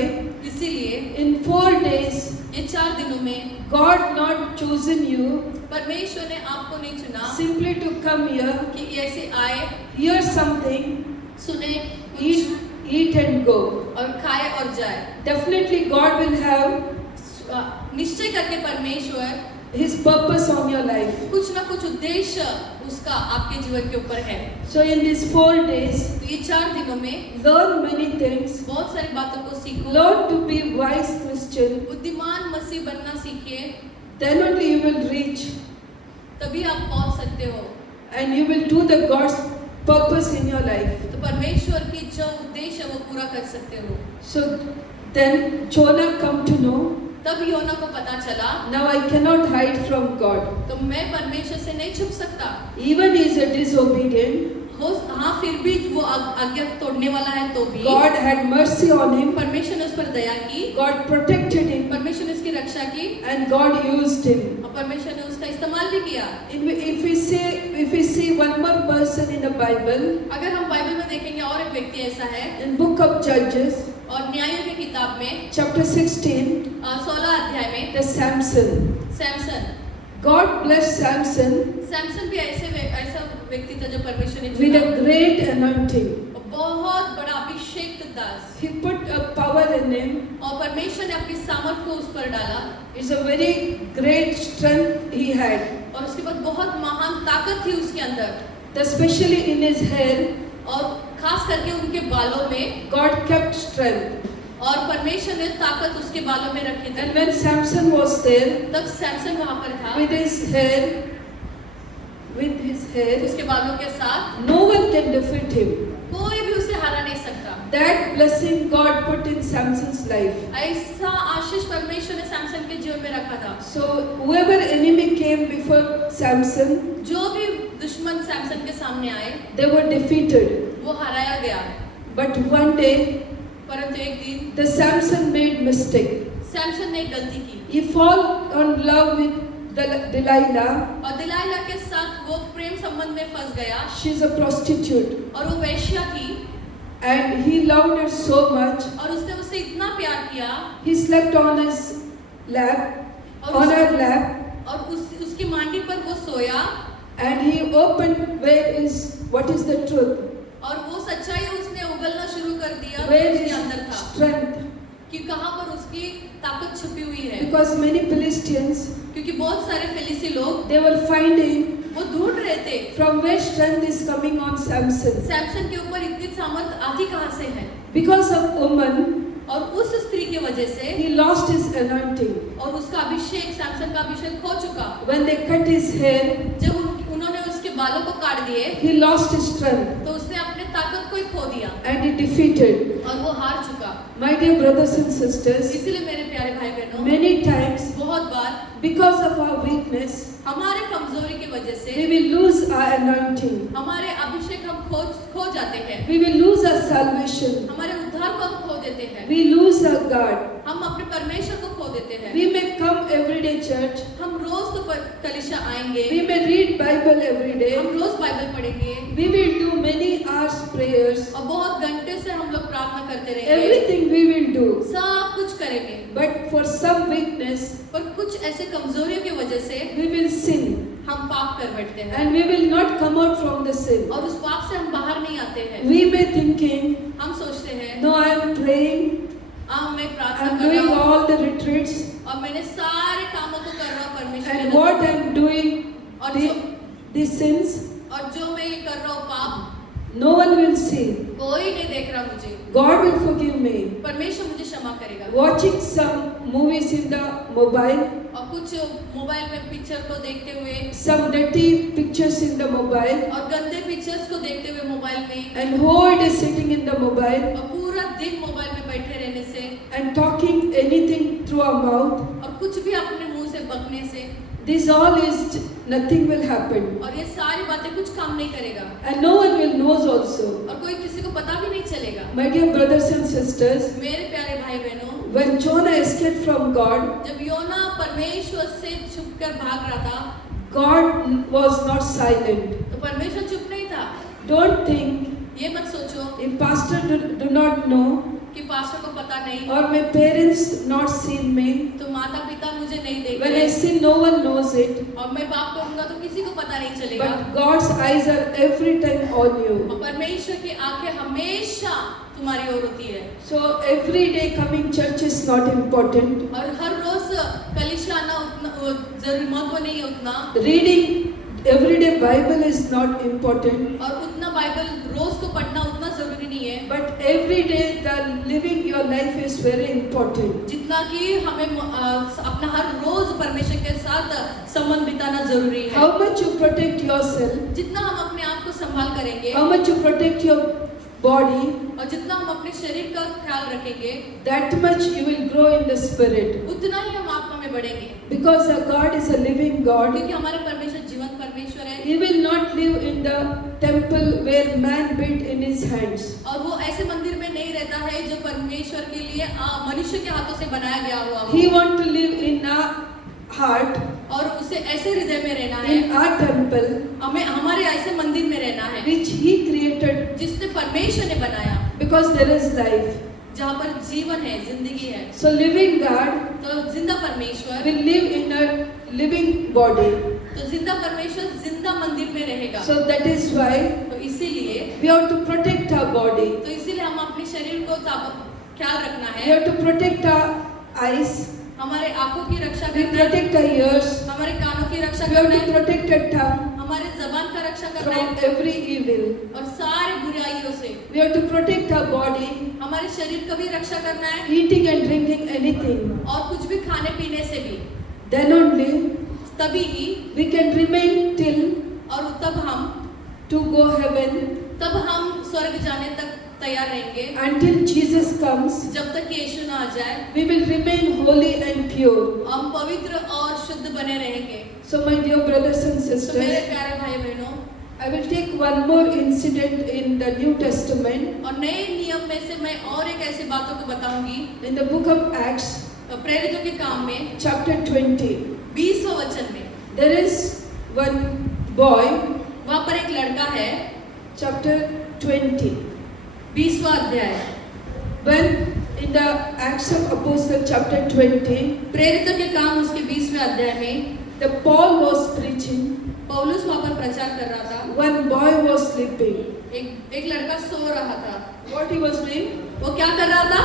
इसीलिए in 4 days, ये 4 दिनों में God not chosen you परमेश्वर ने आपको नहीं चुना simply to come here, कि ऐसे आए, hear something, सुने, eat and go. और खाए और जाए। Definitely God will have निश्चय करके परमेश्वर His purpose on your life. कुछ ना कुछ उद्देश्य उसका आपके जीवन के ऊपर है। So in these 4 days, तो ये 4 दिनों में learn many things. बहुत सारी बातों को सीखो, Learn to be wise Christian. बुद्धिमान मसीह बनना सीखिए, Then only you will reach तभी आप पहुंच सकते हो। and you will do the God's purpose in your life. तो परमेश्वर की जो उद्देश्य है वो पूरा कर सकते हो। So then Jonah come to know, तब योना को पता चला, now I cannot hide from God. तो मैं परमेश्वर से नहीं छुप सकता। Even he is a disobedient, हो हाँ फिर भी वो आज्ञा तोड़ने वाला है तो भी God had mercy on him. परमेश्वर ने उस पर दया की, God protected him परमेश्वर ने उसकी रक्षा की and God used him. और परमेश्वर ने उसका इस्तेमाल भी किया। If we see one more person in the Bible, अगर हम बाइबल में देखेंगे और एक व्यक्ति ऐसा है, in book of Judges, और न्यायों की किताब में chapter 16, 16 अध्याय में the Samson. Samson, God blessed Samson Samson भी ऐसा व्यक्ति था जो परमेश्वर ने with चुना, a great anointing. बहुत बड़ा Abhishek Das, He put a power in him. और परमेश्वर ने अपनी सामर्थ को उस पर डाला, It's a very great strength he had, और उसके बाद बहुत महान ताकत थी उसके अंदर, especially in his hair. और खास करके उनके बालों में God kept strength. और परमेश्वर ने ताकत उसके बालों में रखी थी। And when Samson was there तब सैमसन वहां पर था with his hair, उसके बालों के साथ, no one can defeat him. कोई भी उसे हरा नहीं सकता। That blessing God put in Samson's life. ऐसा आशीष परमेश्वर ने सैमसन के जीवन में रखा था। So whoever enemy came before Samson, जो भी दुश्मन सैमसन के सामने आए, they were defeated. वो हराया गया। But one day, परंतु एक दिन the Samson made mistake. Samson ने एक गलती की He fall in love with Delilah. और दिलाइला के साथ वो प्रेम संबंध में फंस गया She's a prostitute. और वो वेश्या थी And he loved her so much. और उसने उससे इतना प्यार किया He slept on his lap, और on उस- her lap. और उसकी मांडी पर वो सोया And he opened what is the truth? और वो सच्चाई उसने उगलना शुरू कर दिया जो Where उसके is अंदर था strength? कि कहाँ पर उसकी ताकत छुपी हुई है। Because many Philistines, क्योंकि बहुत सारे फिलिस्ती लोग they were finding वो ढूंढ रहे थे from where strength is coming on Samson. Samson के ऊपर इतनी सामर्थ आती कहाँ से है। Because of woman, और उस स्त्री की वजह से he lost his anointing. और उसका अभिषेक, सैमसन का अभिषेक खो चुका। When they cut his hair, जब उन्होंने उसके बालों को काट दिए he lost his strength तो उसने अपने ताकत को ही खो दिया and he defeated. और वो हार चुका। My dear brothers and sisters, इसीलिए मेरे प्यारे भाई बहनों, many times बहुत बार because of our weakness, हमारे कमजोरी की वजह we से will lose our anointing. हमारे अभिषेक हम खो जाते हैं, We will lose our salvation. हमारे उद्धार को हम खो देते हैं, We lose our God. हम अपने परमेश्वर को खो देते हैं। We may come everyday church. हम रोज तो कलीसिया आएंगे, We may read Bible every day. हम रोज बाइबल पढ़ेंगे We will do many hours prayers. और बहुत घंटे से हम लोग प्रार्थना करते रहेंगे, Everything we will do. सब कुछ करेंगे, But for some weakness, पर कुछ ऐसे कमजोरियों की वजह से we will sin. हम पाप कर बैठते हैं And we will not come out from the sin. और उस पाप से हम बाहर नहीं आते हैं। We may thinking, हम सोचते हैं no, I am praying. मैं I प्रार्थना am कर doing रहा हूँ all the retreats. और मैंने सारे कामों को कर रहा हूँ परमेश्वर And के what नजर I में। am doing, और these sins, और जो मैं ये कर रहा हूँ पाप, no one will see. कोई नहीं देख रहा मुझे, God will forgive me. परमेश्वर मुझे क्षमा करेगा। Watching some movies in the mobile, और कुछ मोबाइल में पिक्चर को देखते हुए some dirty pictures in the mobile, और गंदे पिक्चर्स को देखते हुए मोबाइल में and whole day sitting in the mobile और पूरा दिन मोबाइल में बैठे रहने से and talking anything through our mouth. और कुछ भी अपने मुंह से बकने से, This all is nothing will happen, और ये सारी बातें कुछ काम नहीं करेगा and no one will knows also. और कोई किसी को पता भी नहीं चलेगा। My dear brothers and sisters, मेरे प्यारे भाई बहनों, when Jonah escaped from God, जब योना परमेश्वर से छुपकर भाग रहा था God was not silent. तो परमेश्वर चुप नहीं था। Don't think ये मत सोचो if pastor do not know कि पास्टर को पता नहीं, or my parents not seen me. तो माता पिता मुझे नहीं देख When I रहे sin, no one knows it. और मैं पाप करूंगा तो किसी को पता नहीं चलेगा। But God's eyes are every time on you. और परमेश्वर की आंखें हमेशा तुम्हारी ओर होती है। So every day coming church is not important. और हर रोज कलीसिया आना उतना जरूरी महत्व नहीं है उतना, Reading everyday Bible is not important. और उतना बाइबल रोज को पढ़ना उतना जरूरी नहीं है But every day the living your life is very important. जितना कि हमें अपना हर रोज परमेश्वर के साथ संबंध बिताना जरूरी है। How much you protect yourself, जितना हम अपने आप को संभाल करेंगे how much you protect your body, और जितना हम अपने शरीर का ख्याल रखेंगे, that much you will grow in the spirit. उतना ही हम आत्मा में बढ़ेंगे। Because our God is a living God. क्योंकि हमारे परमेश्वर जीवंत परमेश्वर है He will not live in the temple where man built in his hands. और वो ऐसे मंदिर में नहीं रहता है जो परमेश्वर के लिए मनुष्य के हाथों से बनाया गया हुआ हो। He wants to live in our heart, और उसे ऐसे हृदय में रहना है, in our temple, हमें हमारे ऐसे मंदिर में रहना है which He created, जिसने परमेश्वर ने बनाया, because there is life. जहाँ पर जीवन है, जिंदगी है। So living God तो जिंदा परमेश्वर, will live in a living body. तो जिंदा परमेश्वर जिंदा मंदिर में रहेगा। So that is why तो इसीलिए we have to protect our body. तो इसीलिए हम अपने शरीर को ख्याल रखना We है, have to protect our eyes. हमारे आंखों की रक्षा We करना है, protect our ears. हमारे कानों की रक्षा We have करना to है, protect our tongue हमारे जबान का रक्षा करना from है every evil. और सारे बुराइयों से। We We have to protect our body, हमारे शरीर का भी रक्षा करना है, eating and drinking anything. और कुछ भी खाने पीने से भी, Then only तभी ही, we can remain till और तब हम to go heaven स्वर्ग जाने तक तैयार रहेंगे। until Jesus comes. जब तक यीशु ना आ जाए We will remain holy and pure. हम पवित्र और शुद्ध बने रहेंगे। So my dear brothers and तो मेरे sisters, प्यारे भाई बहनों, I will take one more incident in the New Testament और नए नियम में से मैं और एक ऐसी बातों को बताऊंगी। in the book of Acts, प्रेरितों के काम में chapter 20. 20वें वचन में There is one boy, वहाँ पर एक लड़का है, chapter 20. 20वां अध्याय। When in the Acts of Apostles, chapter 20, प्रेरितों के काम उसके 20वें अध्याय में the Paul was preaching. पौलुस वहाँ पर प्रचार कर रहा था। One boy was sleeping. एक लड़का सो रहा था। What he was doing? वो क्या कर रहा था?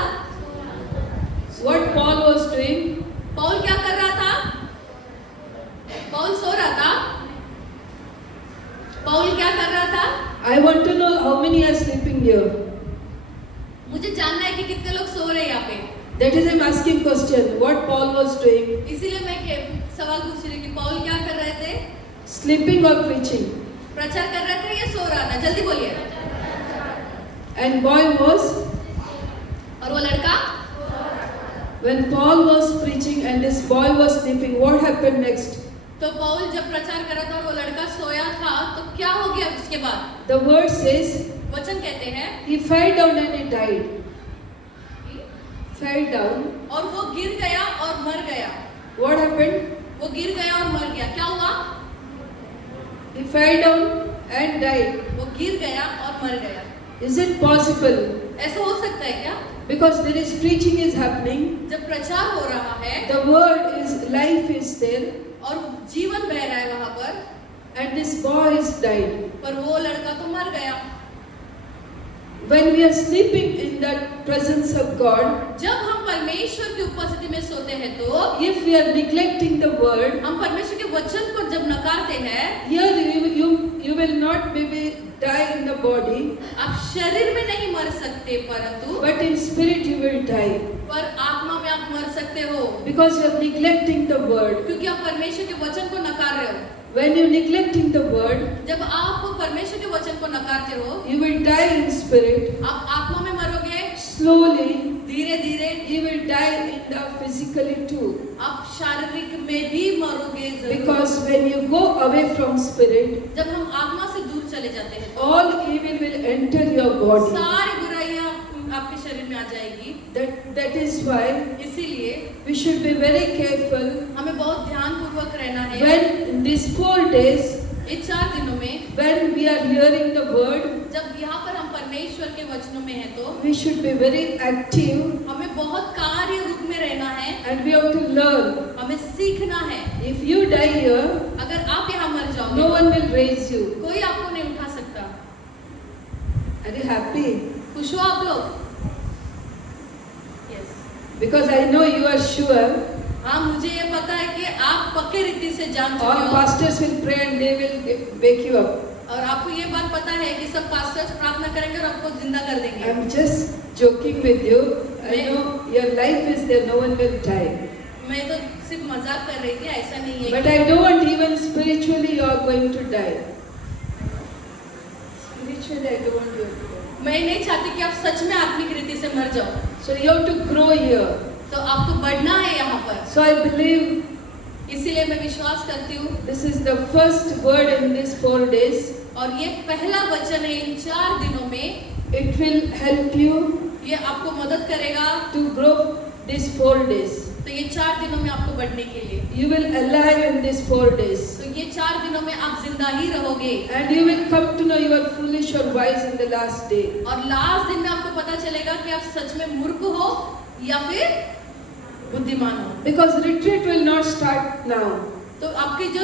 What Paul was doing? Paul क्या कर रहा था? पौल सो रहा था। पौल क्या कर रहा था? I want to know how many are sleeping here. मुझे जानना है कि कितने लोग सो रहे हैं यहाँ पे। That is I'm asking question. What Paul was doing? इसीलिए मैं सवाल पूछ रही कि पौल क्या कर रहे थे? Sleeping or preaching? प्रचार कर रहे थे या सो रहा था? जल्दी बोलिए। And boy was, और वो लड़का? when Paul was preaching and this boy was sleeping, what happened next? तो पौल जब प्रचार कर रहा था और वो लड़का सोया था, तो क्या हो गया उसके बाद? The word says वचन कहते हैं he fell down and he died. Fell down. और वो गिर गया और मर गया। What happened? वो गिर गया और मर गया। क्या हुआ? He fell down and died. वो गिर गया और मर गया। Is it possible? ऐसा हो सकता है क्या? Because there is preaching is happening. जब प्रचार हो रहा है The word is, life is there. और जीवन बह रहा है वहां पर, And this boy is died. पर वो लड़का तो मर गया। When we are sleeping in the presence of God, जब हम परमेश्वर की उपस्थिति में सोते हैं तो if we are neglecting the word, हम परमेश्वर के वचन को जब नकारते हैं, here you will not maybe die in the body, आप शरीर में नहीं मर सकते, परंतु but in spirit you will die. पर आत्मा में आप मर सकते हो, Because you are neglecting the word. क्योंकि आप परमेश्वर के वचन को नकार रहे हो। When you are neglecting the word, जब आप परमेश्वर के वचन को नकारते हो, you will die in spirit. आप आत्मा में मरोगे, Slowly, धीरे धीरे you will die in the physically too. आप शारीरिक में भी मरोगे जरूर। Because when you go away from spirit, जब हम आत्मा से दूर चले जाते हैं तो all evil will enter your body. सारी बुराइयां आपके शरीर में आ जाएगी। That is why इसीलिए we should be very careful हमें बहुत ध्यानपूर्वक रहना है। when in these 4 days, इन 4 दिनों में when we are hearing the word, जब यहाँ पर हम परमेश्वर के वचनों में हैं तो we should be very active हमें बहुत कार्य रूप में रहना है, and we have to learn. हमें सीखना है। If you die here, अगर आप यहाँ मर जाओगे no one will raise you. कोई आपको नहीं उठा सकता। Are you happy? खुश हो आप लोग? Yes. Because I know you are sure. हाँ, मुझे ये पता है कि आप पक्के रीति से जान All चुके हो pastors will pray and they will wake you up. और आपको ये बात पता है कि सब पास्टर्स प्रार्थना करेंगे और आपको जिंदा कर देंगे। I'm just joking with you. I know your life is there, no one will die. मैं तो सिर्फ मजाक कर रही थी, ऐसा नहीं है। But I don't want even spiritually you are going to die. Spiritually I don't want you to die. मैं नहीं चाहती कि आप सच में आत्मिक रीति से मर जाओ। So you have to grow here. तो आपको बढ़ना है यहाँ पर। So I believe इसीलिए मैं विश्वास करती हूँ this is the first word in these 4 days. और ये पहला वचन है इन 4 दिनों में। It will help you ये आपको मदद करेगा to grow these 4 days. तो ये 4 दिनों में आपको बढ़ने के लिए। You will alive in these 4 days. तो ये 4 दिनों में आप जिंदा ही रहोगे And you will come to know you are foolish or wise in the last day. और लास्ट दिन में आपको पता चलेगा कि आप सच में मूर्ख हो या फिर बुद्धिमान हो। Because retreat will not start now. तो आपकी जो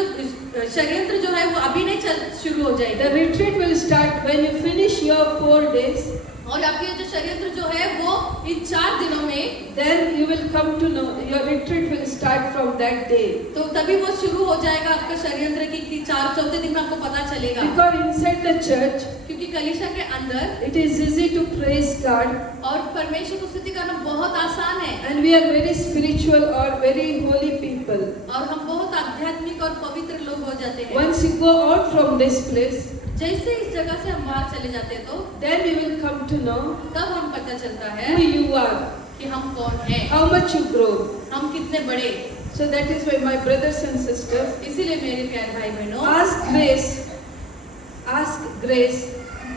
षड्यंत्र जो है वो अभी नहीं शुरू हो जाएगा। The retreat will start when you finish your 4 days. और आपके जो षड्यंत्र जो है वो इन 4 दिनों में Then you will come to know your retreat will start from that day. तो तभी वो शुरू हो जाएगा आपका षड्यंत्र की 4 चौथे दिन में आपको पता चलेगा। Because inside the church, क्योंकि क्योंकि कलीसिया के अंदर it is easy to praise God, और परमेश्वर को स्तुति करना बहुत आसान है and we are very spiritual or very holy people. और हम बहुत आध्यात्मिक और पवित्र लोग हो जाते हैं। Once you go out from this place, जैसे इस जगह से हम बाहर चले जाते हैं तो then you will come to know तब हम पता चलता है who you are, कि हम कौन हैं, how much you grow. हम कितने बड़े। So that is why my brothers and sisters, इसीलिए मेरे प्यारे भाई बहनों, ask grace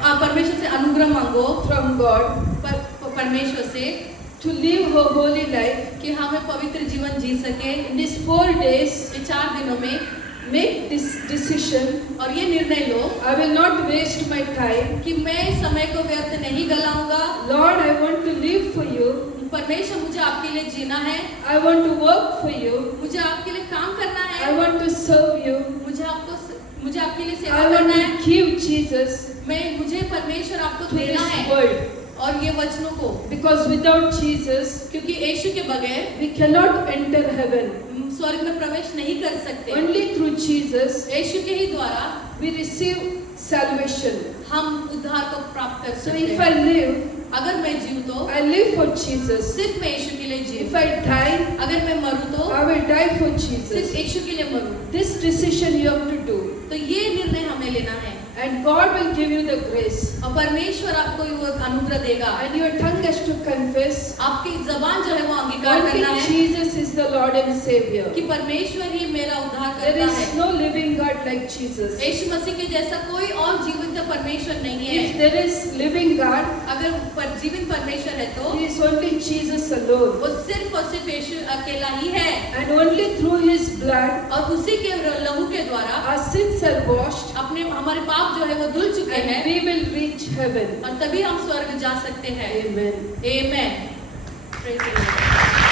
आप परमेश्वर से अनुग्रह मांगो, from God परमेश्वर से to live a holy life. कि हमें पवित्र जीवन जी सके। In these 4 days, ये 4 दिनों में make this decision. और ये निर्णय लो I will not waste my time. कि मैं समय को व्यर्थ नहीं गलाऊंगा। Lord, I want to live for you. परमेश्वर, मुझे आपके लिए जीना है, I want to work for you. मुझे आपके लिए काम करना I है, want to serve you. मुझे आपके लिए सेवा I want करना है। to give Jesus मुझे परमेश्वर आपको to देना this है world. और ये वचनों को, Because without Jesus, क्योंकि यीशु के बगैर we cannot enter heaven. स्वर्ग में प्रवेश नहीं कर सकते। Only through Jesus, यीशु के ही द्वारा we receive salvation. हम उद्धार को प्राप्त कर So सकते if I हैं। live, अगर मैं जीऊँ तो I live for Jesus. सिर्फ मैं यीशु के लिए If जीऊँ। I die, अगर मैं मरूँ तो I will die for सिर्फ Jesus. यीशु के लिए मरूँ। This decision you have to do. तो ये निर्णय हमें लेना है And God will give you the grace. और परमेश्वर आपको वो अनुग्रह देगा। And your tongue has to confess आपकी जबान जो है वो अंगीकार only करना है Jesus is the Lord and Savior. कि परमेश्वर ही मेरा उद्धार There करता is है। no living God like Jesus. यीशु मसीह के जैसा कोई और जीवित परमेश्वर नहीं है। If there is living God, अगर जीवित परमेश्वर है तो He is only Jesus alone. वो सिर्फ और सिर्फ यीशु अकेला ही है And only through His blood और उसी के लहू के द्वारा our sins are washed हमारे पाप जो है वो धुल चुके and हैं we will reach heaven. और तभी हम स्वर्ग जा सकते हैं। Amen. Amen. Praise the Lord.